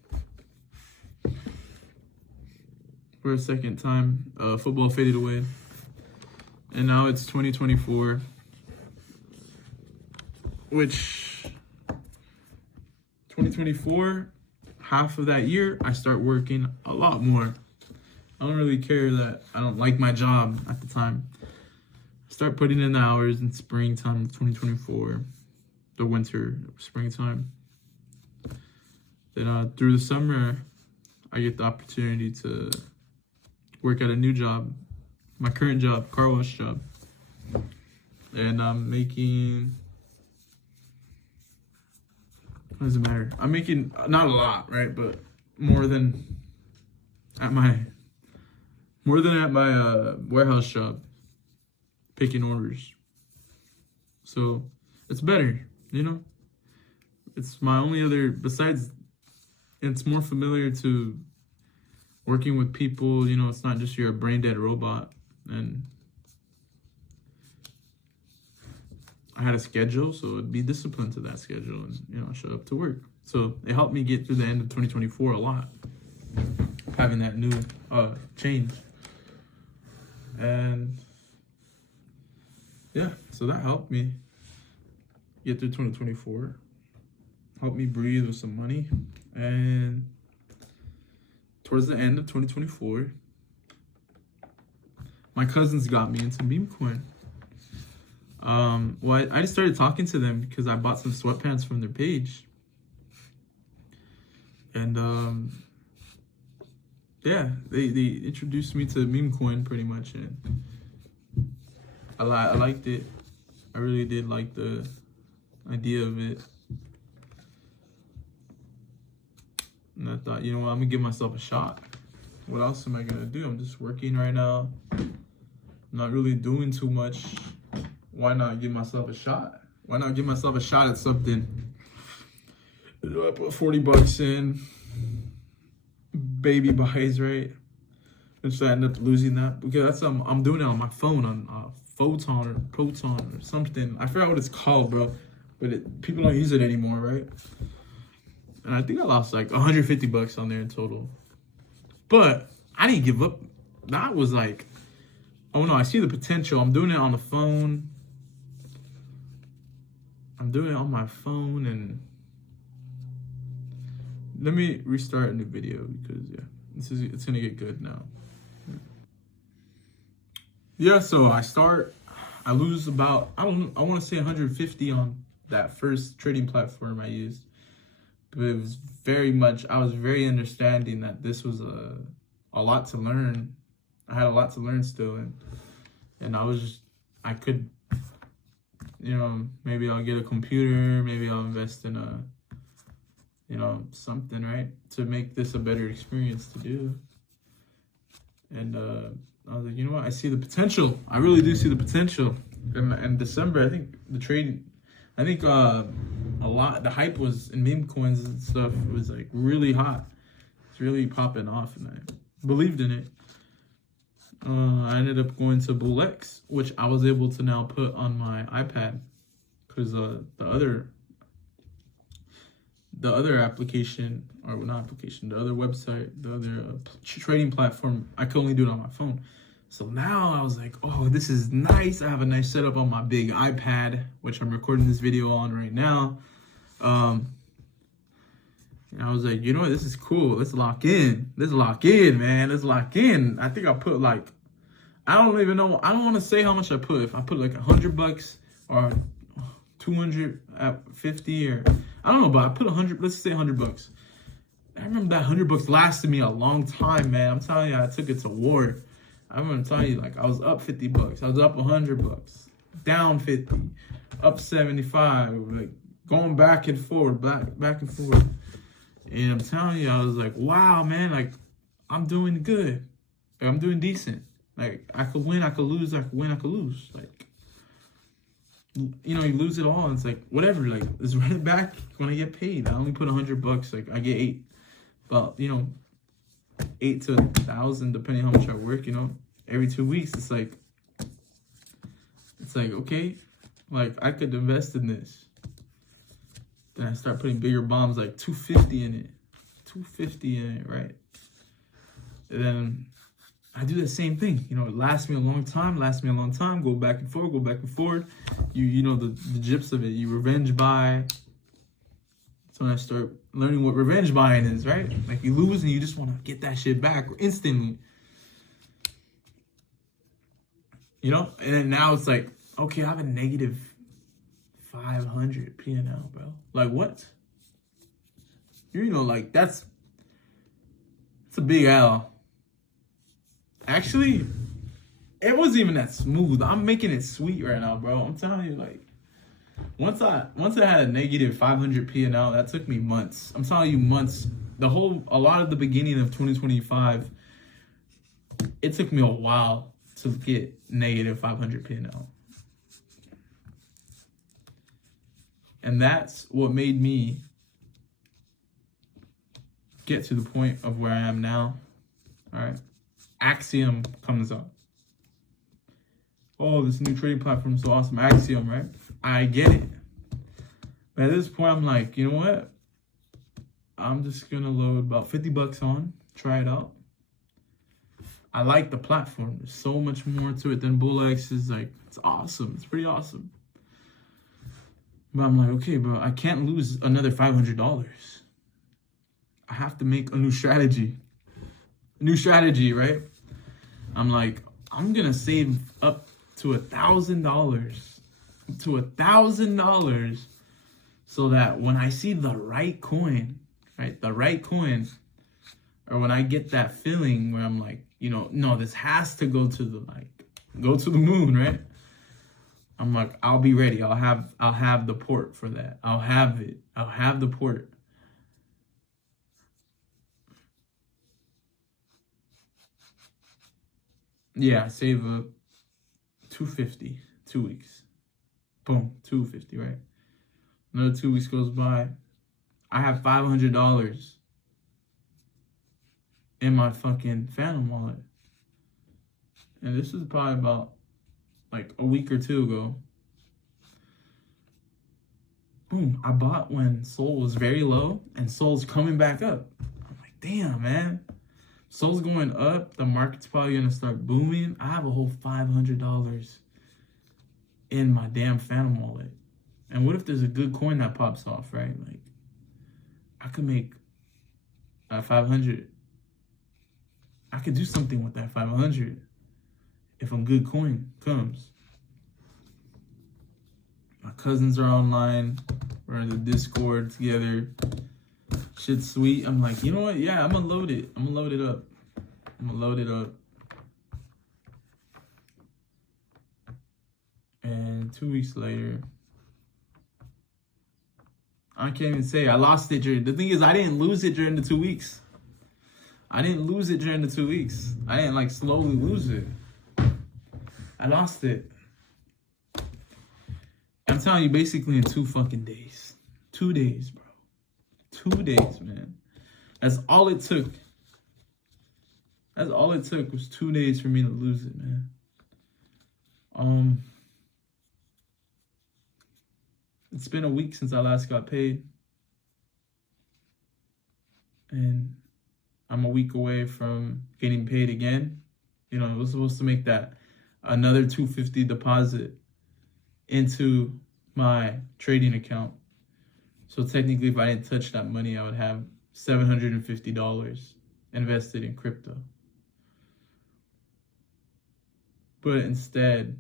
Football faded away. And now it's 2024. Which 2024, half of that year, I start working a lot more. I don't really care that I don't like my job at the time. Start putting in the hours in springtime of 2024, the winter, springtime. Then through the summer, I get the opportunity to work at a new job, my current job, car wash job. And I'm making, what does it matter? I'm making not a lot, right? But more than at my warehouse job, picking orders. So it's better, It's my only other, besides, it's more familiar to working with people, it's not just you're a brain dead robot. And I had a schedule, so it'd be disciplined to that schedule and, you know, show up to work. So it helped me get through the end of 2024 a lot, having that new change. And yeah, so that helped me get through 2024, helped me breathe with some money. And towards the end of 2024, my cousins got me into meme coin. Well, I just started talking to them because I bought some sweatpants from their page. And yeah, they introduced me to meme coin pretty much, and I liked it. I really did like the idea of it. And I thought, you know what, I'm gonna give myself a shot. What else am I gonna do? I'm just working right now. I'm not really doing too much. Why not give myself a shot? Why not give myself a shot at something? I put $40 in. Baby buys, right? And so I end up losing that because that's I'm doing it on my phone on Photon or Proton or something. I forgot what it's called, bro. But people don't use it anymore, right? And I think I lost like $150 on there in total. But I didn't give up. That was like, oh no, I see the potential. I'm doing it on the phone. I'm doing it on my phone, and let me restart a new video because yeah, it's gonna get good now. Yeah, so I lose about I want to say 150 on that first trading platform I used. But it was I was very understanding that this was a lot to learn. I had a lot to learn still, and I could, you know, maybe I'll get a computer, maybe I'll invest in a, you know, something, right, to make this a better experience to do. And I was like, you know what, I see the potential. I really do see the potential. In December, I think a lot, the hype was in meme coins and stuff. It was like really hot. It's really popping off, and I believed in it. I ended up going to BullX, which I was able to now put on my iPad because the other application, or not application, the other website, the other trading platform, I could only do it on my phone. So now I was like, oh, this is nice. I have a nice setup on my big iPad, which I'm recording this video on right now. And I was like, you know what, this is cool. Let's lock in. Let's lock in, man. Let's lock in. I think I put like, I don't even know. I don't want to say how much I put. If I put like $100 or 250 or I don't know, but I put 100. Let's say $100. I remember that $100 lasted me a long time, man. I'm telling you, I took it to war. I remember telling you, like, I was up $50. I was up $100, down 50, up 75, like going back and forth, back and forth. And I'm telling you, I was like, wow, man, like I'm doing good. Like, I'm doing decent. Like I could win, I could lose, I could win, I could lose. Like, you know, you lose it all, and it's like whatever. Like, let's run it back when I get paid. I only put $100. Like I get $8, but you know, 8 to 1,000 depending how much I work. You know, every 2 weeks, it's like okay, like I could invest in this. Then I start putting bigger bombs, like 250 in it, right? And then I do the same thing. You know, it lasts me a long time, go back and forth. You know the gist of it. You revenge buy. So when I start learning what revenge buying is, right? Like you lose and you just want to get that shit back instantly. You know? And then now it's like, okay, I have a negative 500 P&L, bro. Like what? You know, like it's a big L. Actually, it wasn't even that smooth. I'm making it sweet right now, bro. I'm telling you, like, once I had a negative 500 P&L, that took me months. I'm telling you, months. A lot of the beginning of 2025, it took me a while to get negative 500 P&L. And that's what made me get to the point of where I am now. All right. Axiom comes up. Oh, this new trading platform is so awesome. Axiom, right? I get it. But at this point, I'm like, you know what? I'm just gonna load about $50 on, try it out. I like the platform. There's so much more to it than BullX. Is like, it's awesome. It's pretty awesome. But I'm like, okay, bro, I can't lose another $500. I have to make a new strategy. Right? I'm like, I'm gonna save up to $1,000 so that when I see the right coin, or when I get that feeling where I'm like, you know, no, this has to go to the moon, right? I'm like, I'll be ready. I'll have the port for that. I'll have it. I'll have the port. Yeah, save up $250, 2 weeks. Boom, $250, right? Another 2 weeks goes by. I have $500 in my fucking Phantom wallet. And this is probably about like a week or two ago. Boom, I bought when Sol was very low and Sol's coming back up. I'm like, damn, man. Sol's going up. The market's probably going to start booming. I have a whole $500 in my damn Phantom wallet. And what if there's a good coin that pops off, right? Like, I could make that 500. I could do something with that 500 if a good coin comes. My cousins are online. We're in the Discord together. Shit's sweet. I'm like, you know what? Yeah, I'm gonna load it. I'm gonna load it up. And 2 weeks later, I can't even say I lost it during. The thing is, I didn't lose it during the 2 weeks. I didn't like slowly lose it. I lost it. I'm telling you, basically in 2 fucking days. 2 days, bro. 2 days, man. That's all it took. Was 2 days for me to lose it, man. It's been a week since I last got paid. And I'm a week away from getting paid again. You know, I was supposed to make that another $250 deposit into my trading account. So technically, if I didn't touch that money, I would have $750 invested in crypto. But instead,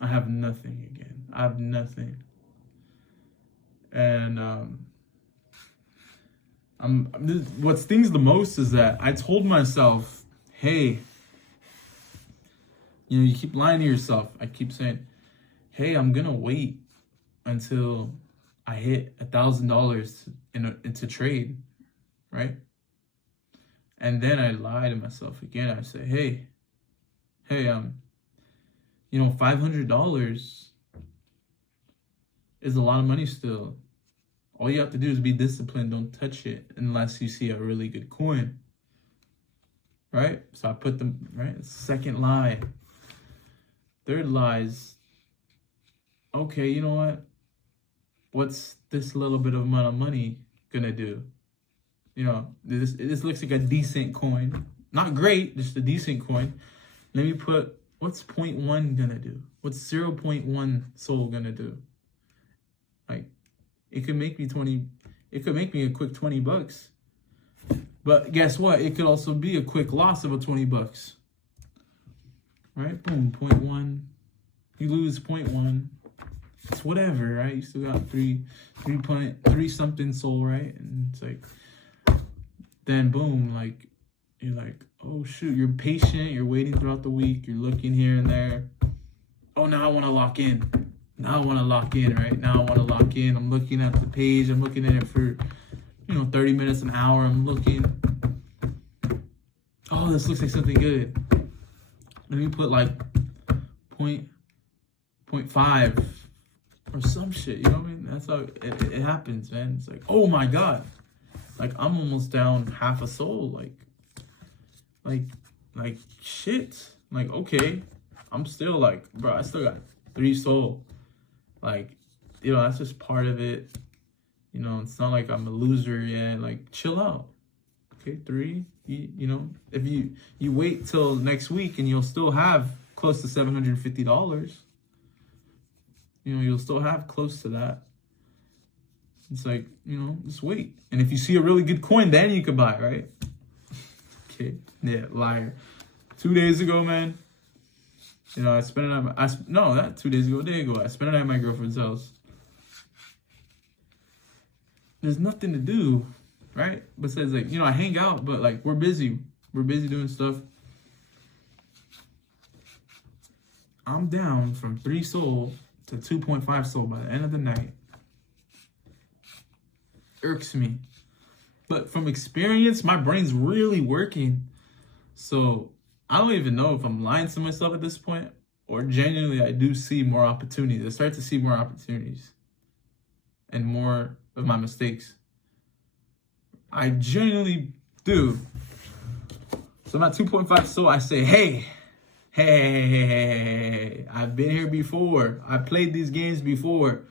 I have nothing again. I have nothing. And what stings the most is that I told myself, hey, you know, you keep lying to yourself. I keep saying, hey, I'm gonna wait until I hit $1,000 into trade, right? And then I lie to myself again. I say, hey, you know, $500 is a lot of money still. All you have to do is be disciplined. Don't touch it unless you see a really good coin. Right? So I put them, right? Second lie. Third lie is, okay, you know what? What's this little bit of amount of money gonna do? You know, this looks like a decent coin. Not great, just a decent coin. Let me put, what's 0.1 gonna do? What's 0.1 Sol gonna do? Like, it could make me a quick $20. But guess what? It could also be a quick loss of a $20. Right? Boom, 0.1. You lose 0.1. It's whatever, right? You still got 3 something Sol, right? And it's like, then boom, like, you're like, oh shoot, you're patient, you're waiting throughout the week, you're looking here and there. Oh, now I want to lock in. Right? Now I want to lock in. I'm looking at the page. I'm looking at it for, 30 minutes, an hour. I'm looking. Oh, this looks like something good. Let me put like 0.5 or some shit. You know what I mean? That's how it happens, man. It's like, oh my God. Like, I'm almost down half a Sol. Like like, shit. Like, okay, I'm still like, bro, I still got 3 soul. Like, you know, that's just part of it. You know, it's not like I'm a loser yet. Like, chill out. Okay, 3. You know, if you wait till next week and you'll still have close to $750. You know, you'll still have close to that. It's like, you know, just wait. And if you see a really good coin, then you can buy, right? Okay, yeah, liar. 2 days ago, man. You know, I spent it at not 2 days ago, a day ago. I spent it at my girlfriend's house. There's nothing to do, right? Besides, like, you know, I hang out, but like, we're busy. We're busy doing stuff. I'm down from 3 soul to 2.5 soul by the end of the night. Irks me. But from experience, my brain's really working. So I don't even know if I'm lying to myself at this point, or genuinely I do see more opportunities. I start to see more opportunities and more of my mistakes. I genuinely do. So I'm at 2.5 soul. I say, hey, I've been here before. I played these games before.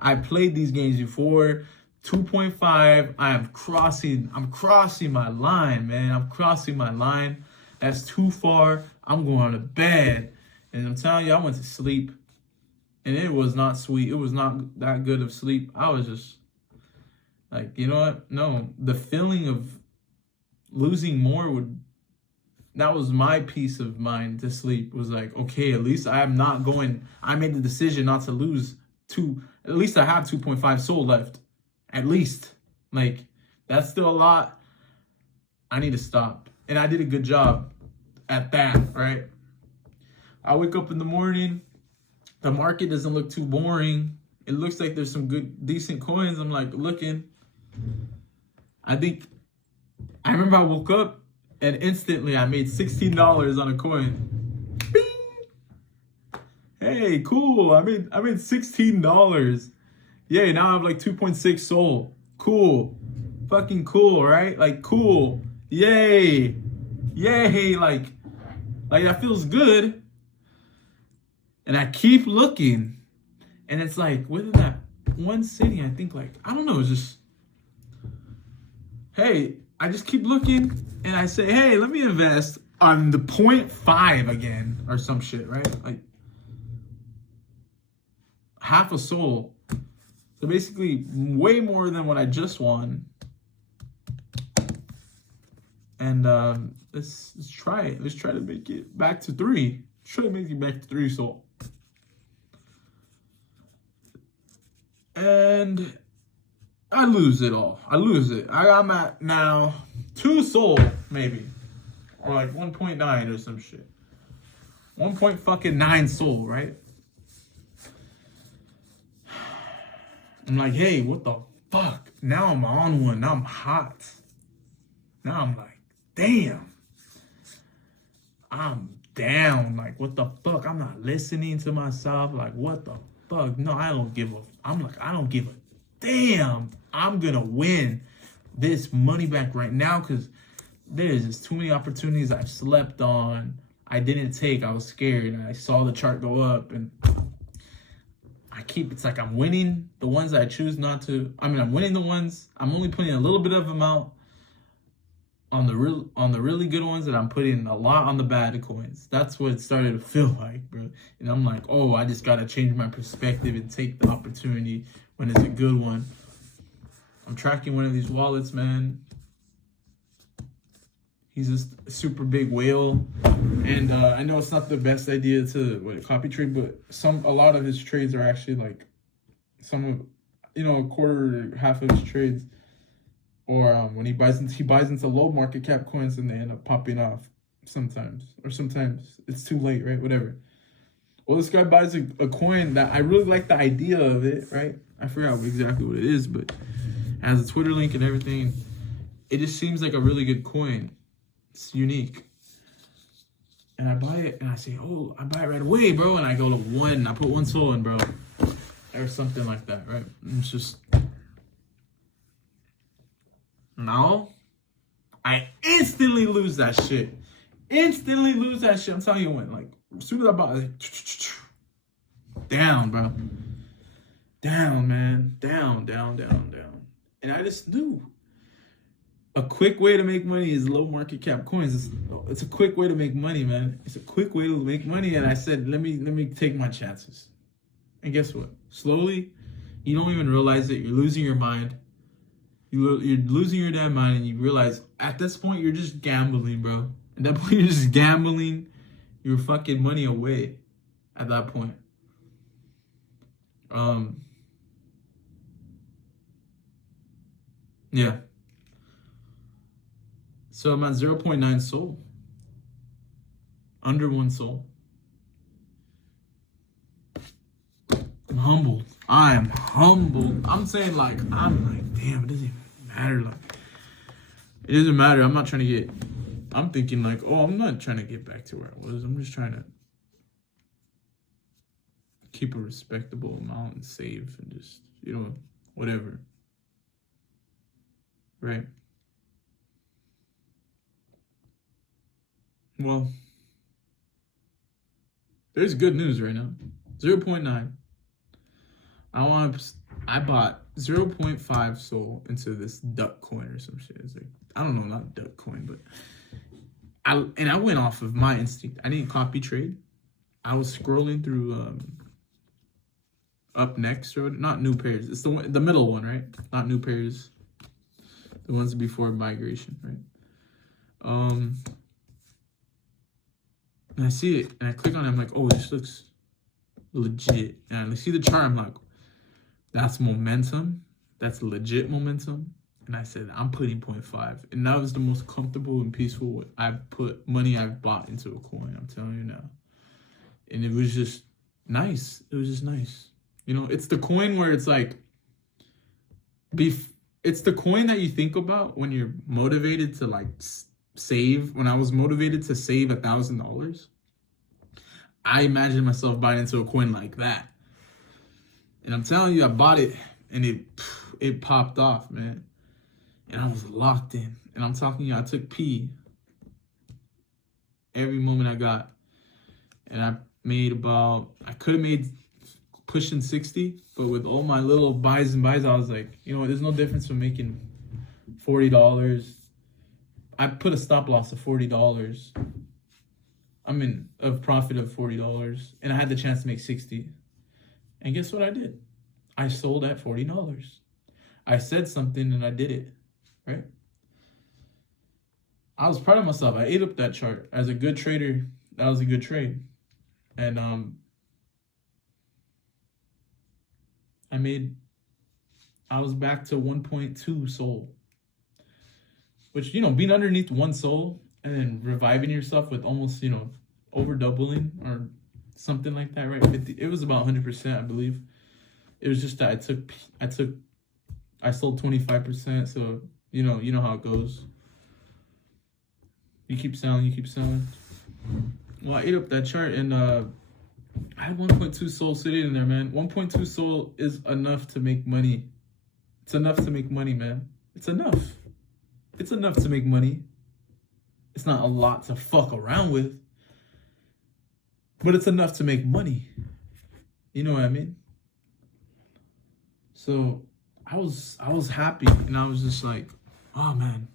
2.5, I'm crossing my line, man. I'm crossing my line. That's too far. I'm going to bed. And I'm telling you, I went to sleep. And it was not sweet. It was not that good of sleep. I was just like, you know what? No, the feeling of losing more that was my peace of mind to sleep. Was like, okay, at least I made the decision not to lose at least I have 2.5 soul left. At least. Like, that's still a lot. I need to stop. And I did a good job at that, right? I wake up in the morning. The market doesn't look too boring. It looks like there's some good, decent coins. I'm like looking. I remember I woke up and instantly I made $16 on a coin. Bing! Hey, cool. I made $16. Yay, now I have like 2.6 soul. Cool. Fucking cool, right? Like, cool. Yay. Like that feels good. And I keep looking. And it's like, within that one sitting, I think like, I don't know, it's just, hey, I just keep looking and I say, hey, let me invest on the 0.5 again or some shit, right? Like half a soul. So basically way more than what I just won. And let's try it. Let's try to make it back to 3. Try to make it back to 3 soul. And I lose it all. I'm at now 2 soul, maybe. Or like 1.9 or some shit. 1.9 soul, right? I'm like, hey, what the fuck? Now I'm on one. Now I'm hot. Now I'm like, damn. I'm down. Like, what the fuck? I'm not listening to myself. Like, what the fuck? No, I don't give a damn. I'm gonna win this money back right now because there's just too many opportunities I've slept on. I didn't take. I was scared. And I saw the chart go up and it's like I'm winning the ones that I choose not to. I'm winning the ones. I'm only putting a little bit of amount on the really good ones, and I'm putting a lot on the bad coins. That's what it started to feel like, bro. And I'm like, oh, I just gotta change my perspective and take the opportunity when it's a good one. I'm tracking one of these wallets, man. He's just a super big whale. And I know it's not the best idea to copy trade, but a lot of his trades are actually like a quarter or half of his trades. Or when he buys into low market cap coins and they end up popping off sometimes. Or sometimes it's too late, right? Whatever. Well, this guy buys a coin that I really like the idea of it, right? I forgot exactly what it is, but it has a Twitter link and everything. It just seems like a really good coin. It's unique. And I buy it and I say, oh, I buy it right away, bro. And I go to 1. I put 1 soul in, bro. Or something like that, right? And it's just... Now, I instantly lose that shit. Instantly lose that shit. I'm telling you, when like as soon as I bought it, like, down, bro. Down, man. Down. And I just knew a quick way to make money is low market cap coins. It's a quick way to make money, man. It's a quick way to make money. And I said, let me take my chances. And guess what? Slowly, you don't even realize it. You're losing your mind. You're losing your damn mind, and you realize at this point you're just gambling, bro. At that point, you're just gambling your fucking money away. At that point, yeah. So I'm at 0.9 SOL, under 1 SOL. I'm humbled. I am humbled. I'm saying like, I'm like, damn, it doesn't even matter. Like, it doesn't matter. I'm not trying to get, I'm thinking like, oh, I'm not trying to get back to where I was. I'm just trying to keep a respectable amount and save and just, whatever. Right? Well, there's good news right now. 0.9. I bought 0.5 SOL into this duck coin or some shit. It's like, I don't know, not duck coin, but I went off of my instinct. I didn't copy trade. I was scrolling through Up Next, or not New Pairs. It's the middle one, right? Not New Pairs. The ones before migration, right? And I see it, and I click on it. I'm like, oh, this looks legit. And I see the chart. I'm like, that's momentum. That's legit momentum. And I said, I'm putting 0.5. And that was the most comfortable and peaceful I've put money I've bought into a coin. I'm telling you now. And it was just nice. It was just nice. It's the coin where it's like, it's the coin that you think about when you're motivated to like save. When I was motivated to save $1,000, I imagined myself buying into a coin like that. And I'm telling you, I bought it and it popped off, man. And I was locked in. And I'm talking to you, I took P every moment I got. And I could have made pushing 60, but with all my little buys and buys, I was like, there's no difference from making $40. I put a stop loss of $40. I'm in a profit of $40, and I had the chance to make 60. And guess what I did? I sold at $40. I said something and I did it, right? I was proud of myself. I ate up that chart. As a good trader, that was a good trade. And I was back to 1.2 SOL. Which, being underneath 1 SOL and then reviving yourself with almost, over doubling or something like that, right? It was about 100%, I believe. It was just that I sold 25%. So, you know how it goes. You keep selling. Well, I ate up that chart and I had 1.2 SOL sitting in there, man. 1.2 SOL is enough to make money. It's enough to make money, man. It's enough. It's enough to make money. It's not a lot to fuck around with, but it's enough to make money. You know what I mean? So I was happy, and I was just like, oh man.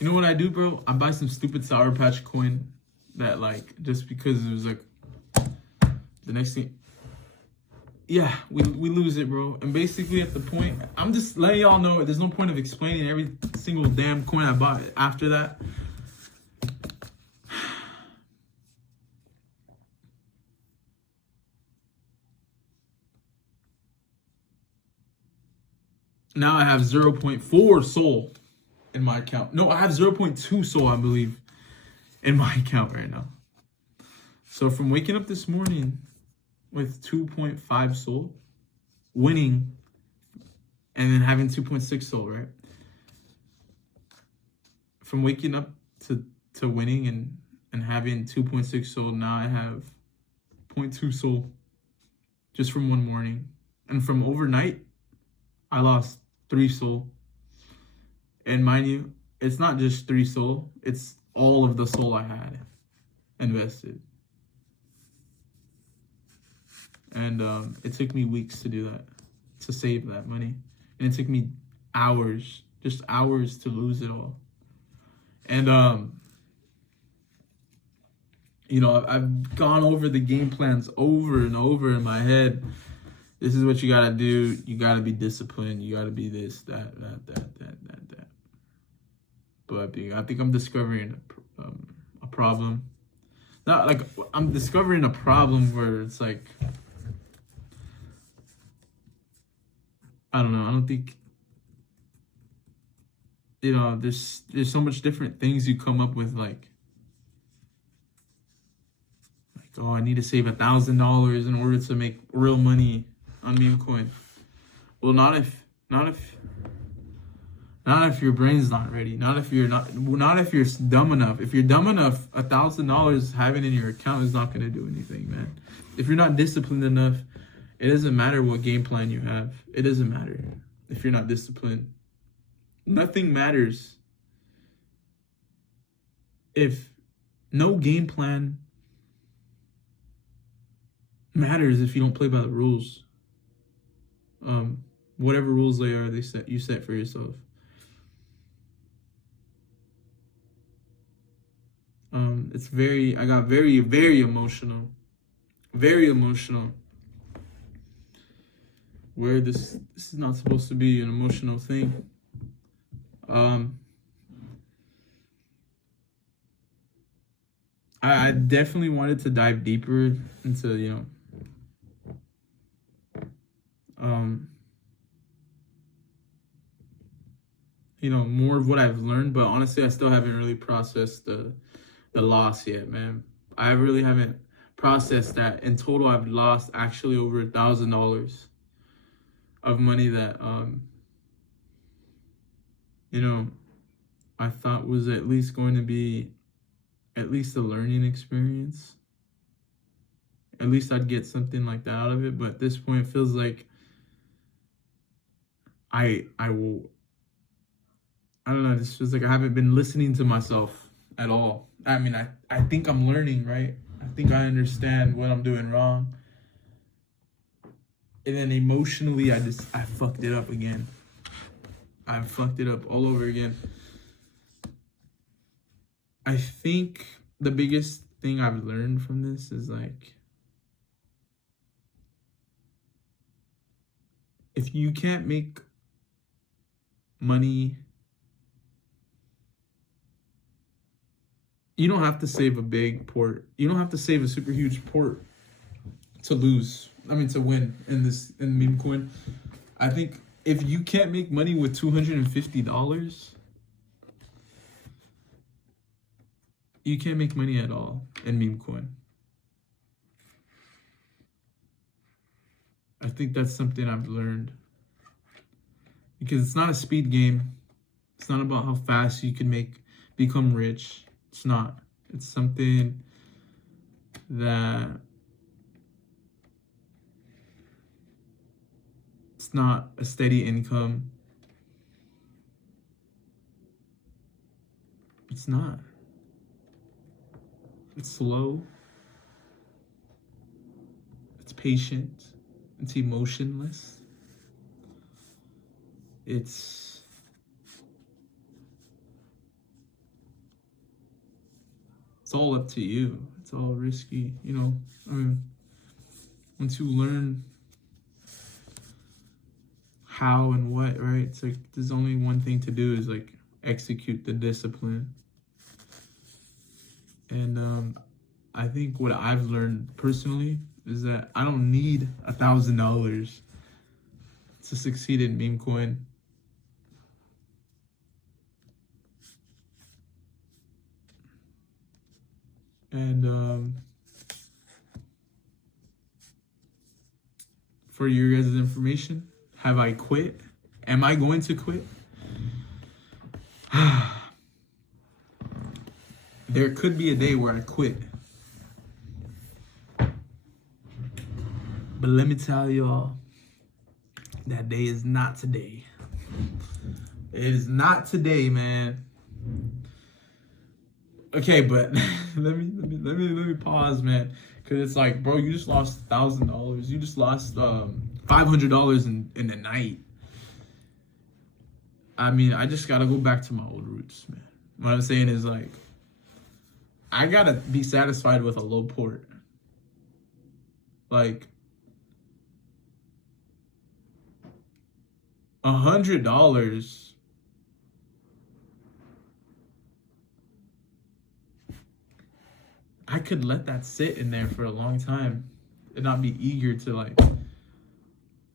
You know what I do, bro? I buy some stupid Sour Patch coin that, like, just because it was like the next thing. Yeah, we lose it, bro. And basically at the point, I'm just letting y'all know there's no point of explaining every single damn coin I bought after that. Now I have 0.4 SOL in my account. No, I have 0.2 SOL, I believe, in my account right now. So from waking up this morning with 2.5 SOL, winning, and then having 2.6 SOL, right? From waking up to winning and having 2.6 SOL, now I have 0.2 SOL just from one morning. And from overnight, I lost 3 SOL. And mind you, it's not just 3 SOL, it's all of the SOL I had invested. And it took me weeks to do that, to save that money. And it took me hours, just hours to lose it all. And, you know, I've gone over the game plans over and over in my head. This is what you gotta do. You gotta be disciplined. You gotta be this, that. But I think I'm discovering a problem. Not like I'm discovering a problem where it's like, I don't know. I don't think, you know, there's so much different things you come up with, like, oh, I need to save $1,000 in order to make real money on meme coin. Well, not if your brain's not ready. Not if you're dumb enough. If you're dumb enough, $1,000 having in your account is not gonna do anything, man. If you're not disciplined enough, it doesn't matter what game plan you have. It doesn't matter if you're not disciplined. Nothing matters if no game plan matters if you don't play by the rules. Whatever rules they are, you set for yourself. I got very, very emotional. Very emotional. Where this is not supposed to be an emotional thing. I definitely wanted to dive deeper into, more of what I've learned, but honestly, I still haven't really processed the loss yet, man. I really haven't processed that. In total, I've lost actually over $1,000 of money that, I thought was at least going to be at least a learning experience. At least I'd get something like that out of it. But at this point, it feels like I don't know. This feels like I haven't been listening to myself at all. I mean, I think I'm learning, right? I think I understand what I'm doing wrong. And then emotionally, I fucked it up again. I fucked it up all over again. I think the biggest thing I've learned from this is, like, if you can't make money, you don't have to save a big port. You don't have to save a super huge port to win in meme coin. I think if you can't make money with $250, you can't make money at all in meme coin. I think that's something I've learned. Because it's not a speed game. It's not about how fast you can become rich. It's not. It's something that it's not a steady income. It's not. It's slow. It's patient. It's emotionless. It's all up to you. It's all risky, I mean, once you learn how and what, right? It's like there's only one thing to do is like execute the discipline. And I think what I've learned personally is that I don't need $1,000 to succeed in meme coin. And for your guys' information, have I quit? Am I going to quit? There could be a day where I quit. But let me tell y'all, that day is not today. It is not today, man. Okay, but let me pause, man, because it's like, bro, you just lost $1,000. You just lost $500 in the night. I mean, I just gotta go back to my old roots, man. What I'm saying is, like, I gotta be satisfied with a low port. Like, $100. I could let that sit in there for a long time and not be eager to, like,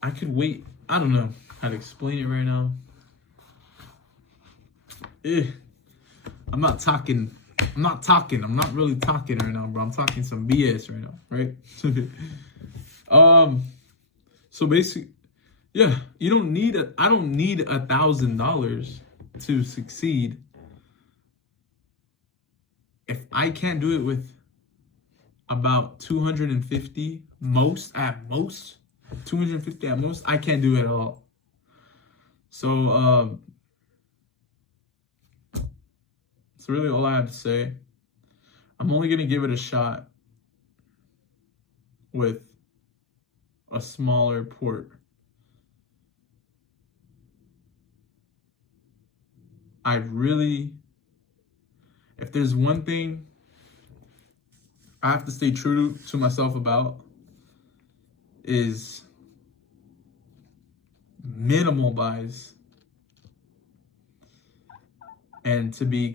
I could wait. I don't know how to explain it right now. I'm not really talking right now, bro. I'm talking some BS right now, right? So basically, yeah, I don't need $1,000 to succeed. If I can't do it with about 250 at most, 250 at most, I can't do it at all. So that's really all I have to say. I'm only gonna give it a shot with a smaller port. If there's one thing I have to stay true to myself about, is minimal buys, and to be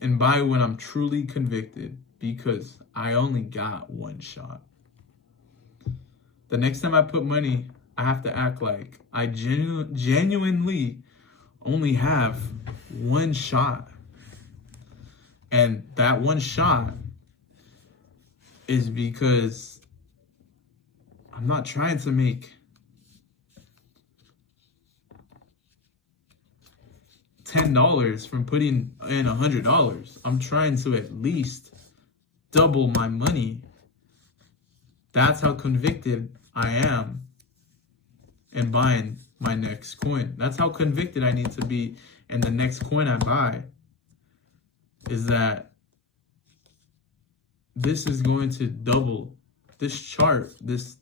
and buy when I'm truly convicted, because I only got one shot. The next time I put money, I have to act like I genuinely only have one shot. And that one shot is because I'm not trying to make $10 from putting in $100. I'm trying to at least double my money. That's how convicted I am in buying my next coin. That's how convicted I need to be in the next coin I buy. Is that this is going to double. This chart, this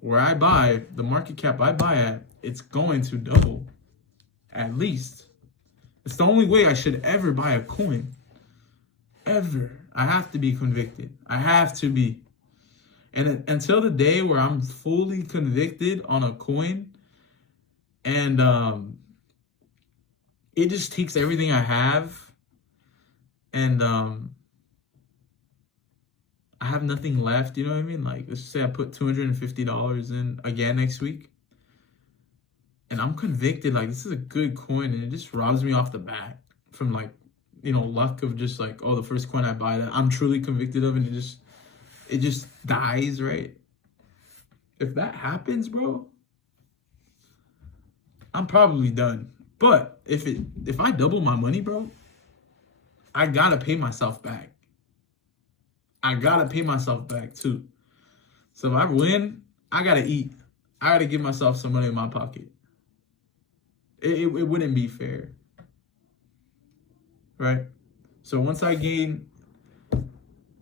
where I buy, the market cap I buy at, it's going to double. At least. It's the only way I should ever buy a coin. Ever. I have to be convicted. I have to be. And until the day where I'm fully convicted on a coin, and it just takes everything I have, and I have nothing left, you know what I mean? Like, let's just say I put $250 in again next week, and I'm convicted, like, this is a good coin, and it just robs me off the bat from, like, you know, luck of just, like, oh, the first coin I buy that I'm truly convicted of, and it just dies, right? If that happens, bro, I'm probably done. But if I double my money, bro, I gotta pay myself back. I gotta pay myself back too. So if I win, I gotta eat. I gotta give myself some money in my pocket. It wouldn't be fair. Right? So once I gain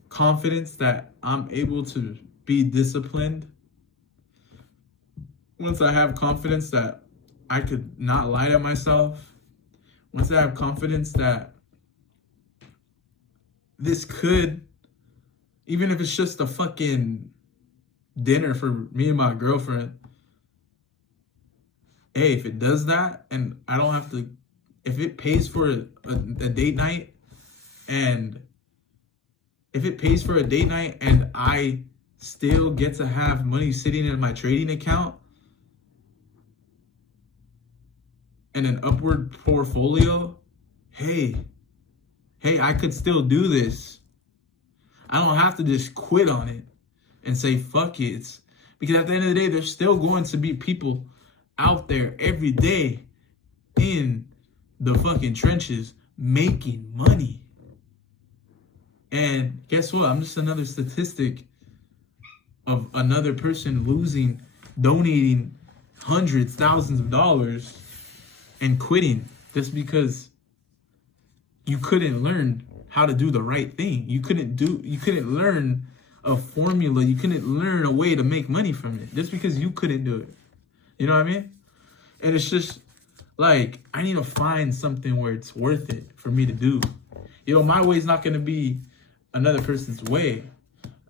confidence that I'm able to be disciplined, once I have confidence that I could not lie to myself, once I have confidence that this could, even if it's just a fucking dinner for me and my girlfriend, hey, if it does that and I don't have to, if it pays for a date night, and if it pays for a date night and I still get to have money sitting in my trading account and an upward portfolio, hey, I could still do this. I don't have to just quit on it and say, fuck it. Because at the end of the day, there's still going to be people out there every day in the fucking trenches making money. And guess what? I'm just another statistic of another person donating hundreds, thousands of dollars and quitting just because you couldn't learn how to do the right thing. You couldn't learn a formula. You couldn't learn a way to make money from it just because you couldn't do it. You know what I mean? And it's just like, I need to find something where it's worth it for me to do. You know, my way is not going to be another person's way.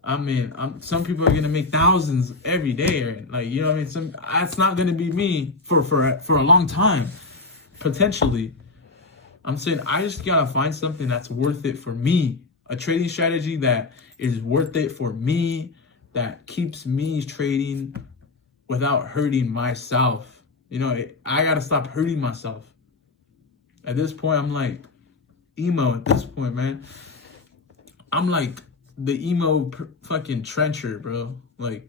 I mean, some people are going to make thousands every day. Right? Like, you know what I mean? That's not going to be me for a long time, potentially. I'm saying I just got to find something that's worth it for me. A trading strategy that is worth it for me, that keeps me trading without hurting myself. You know, I got to stop hurting myself. At this point, I'm like emo at this point, man. I'm like the emo fucking trencher, bro. Like,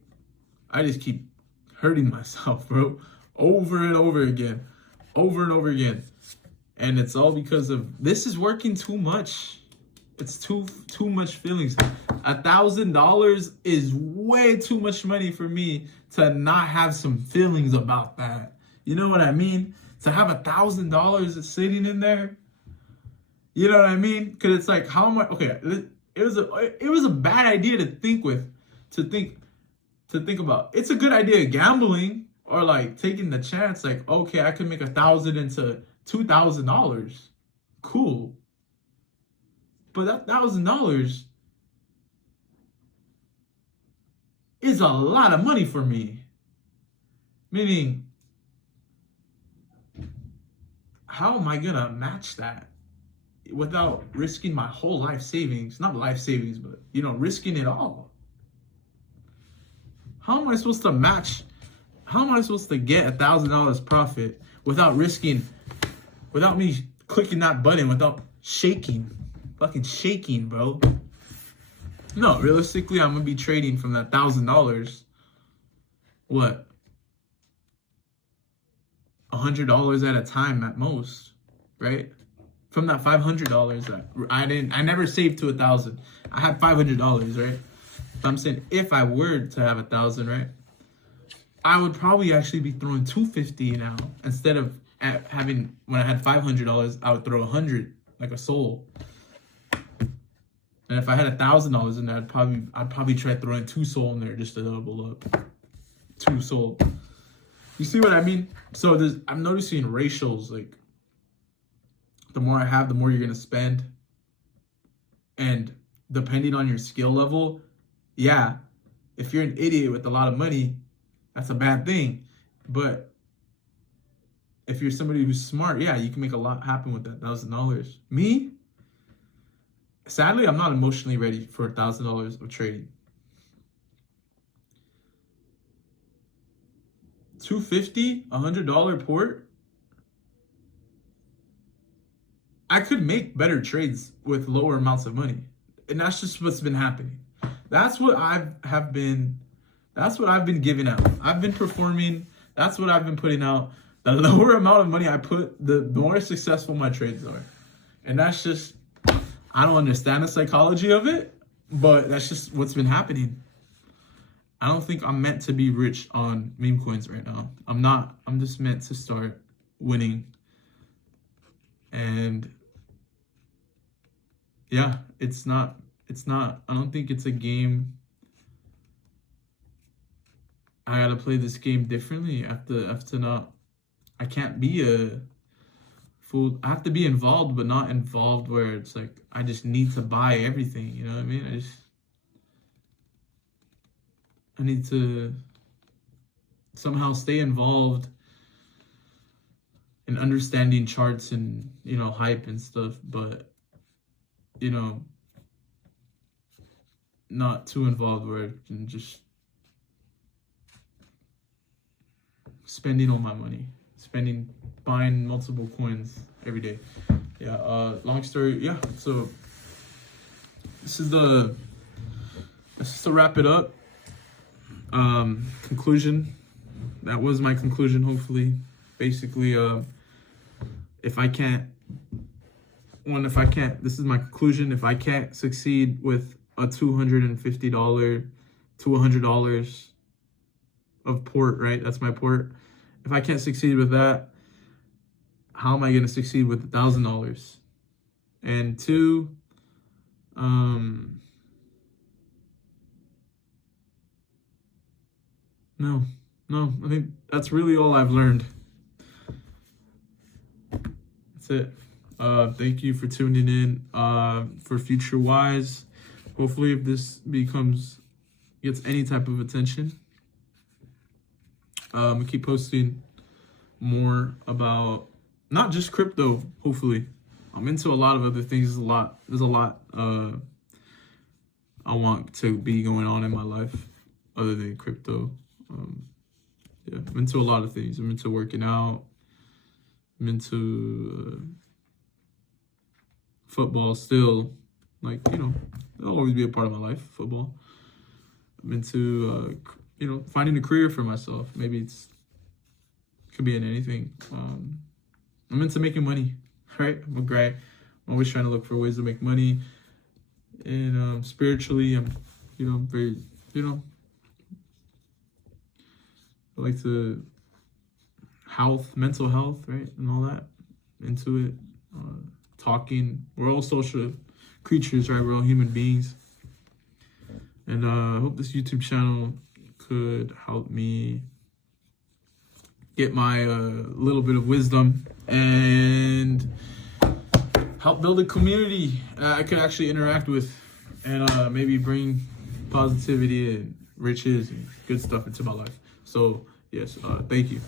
I just keep hurting myself, bro. Over and over again. Over and over again. And it's all because of, this is working too much. It's too much feelings. $1,000 is way too much money for me to not have some feelings about that. You know what I mean? To have $1,000 sitting in there. You know what I mean? Because it's like, how am I? Okay, it was a bad idea to think about. It's a good idea gambling or like taking the chance. Like, okay, I can make $1,000 into $2,000. Cool. But that $1,000 is a lot of money for me. Meaning, how am I gonna match that without risking my whole life savings? Not life savings, but, you know, risking it all. How am I supposed to match? How am I supposed to get $1,000 profit without me clicking that button, without shaking? Fucking shaking, bro. No, realistically, I'm gonna be trading from that $1,000. What? $100 at a time at most, right? From that $500 that I never saved to 1,000. I had $500, right? But I'm saying if I were to have 1,000, right, I would probably actually be throwing $250 now instead of having, when I had $500, I would throw 100 like a soul. And if I had $1,000 in there, I'd probably try throwing 2 soul in there just to double up. 2 soul. You see what I mean? So I'm noticing ratios, like the more I have, the more you're gonna spend. And depending on your skill level, yeah, if you're an idiot with a lot of money, that's a bad thing. But if you're somebody who's smart, yeah, you can make a lot happen with that $1,000. Me, sadly, I'm not emotionally ready for $1,000 of trading. $250, $100 port. I could make better trades with lower amounts of money, and that's just what's been happening. That's what I've been giving out. I've been performing. That's what I've been putting out. The lower amount of money I put, the more successful my trades are, and that's just, I don't understand the psychology of it, but that's just what's been happening. I don't think I'm meant to be rich on meme coins right now. I'm not. I'm just meant to start winning. And yeah, it's not, I don't think it's a game. I gotta play this game differently. I can't be a fool. I have to be involved, but not involved where it's like, I just need to buy everything. You know what I mean? I need to somehow stay involved in understanding charts and, you know, hype and stuff, but, you know, not too involved where I'm just spending all my money, buying multiple coins every day. Yeah, long story, yeah, so this is just to wrap it up. Conclusion. That was my conclusion, hopefully. Basically, this is my conclusion. If I can't succeed with a $250 to $100 of port, right? That's my port. If I can't succeed with that, how am I going to succeed with $1,000? And two, no, I think that's really all I've learned. That's it. Thank you for tuning in. For Future Wise, hopefully if this gets any type of attention, I keep posting more about not just crypto. Hopefully, I'm into a lot of other things. There's a lot I want to be going on in my life other than crypto. Yeah, I'm into a lot of things. I'm into working out. I'm into football still. Like, it'll always be a part of my life, football. I'm into, finding a career for myself. Maybe it could be in anything. I'm into making money, right? I'm always trying to look for ways to make money. And spiritually, I'm, very, I like to mental health, right? And all that, into it. Talking. We're all social creatures, right? We're all human beings. And I hope this YouTube channel could help me get my little bit of wisdom and help build a community I could actually interact with, and maybe bring positivity and riches and good stuff into my life. So yes, thank you.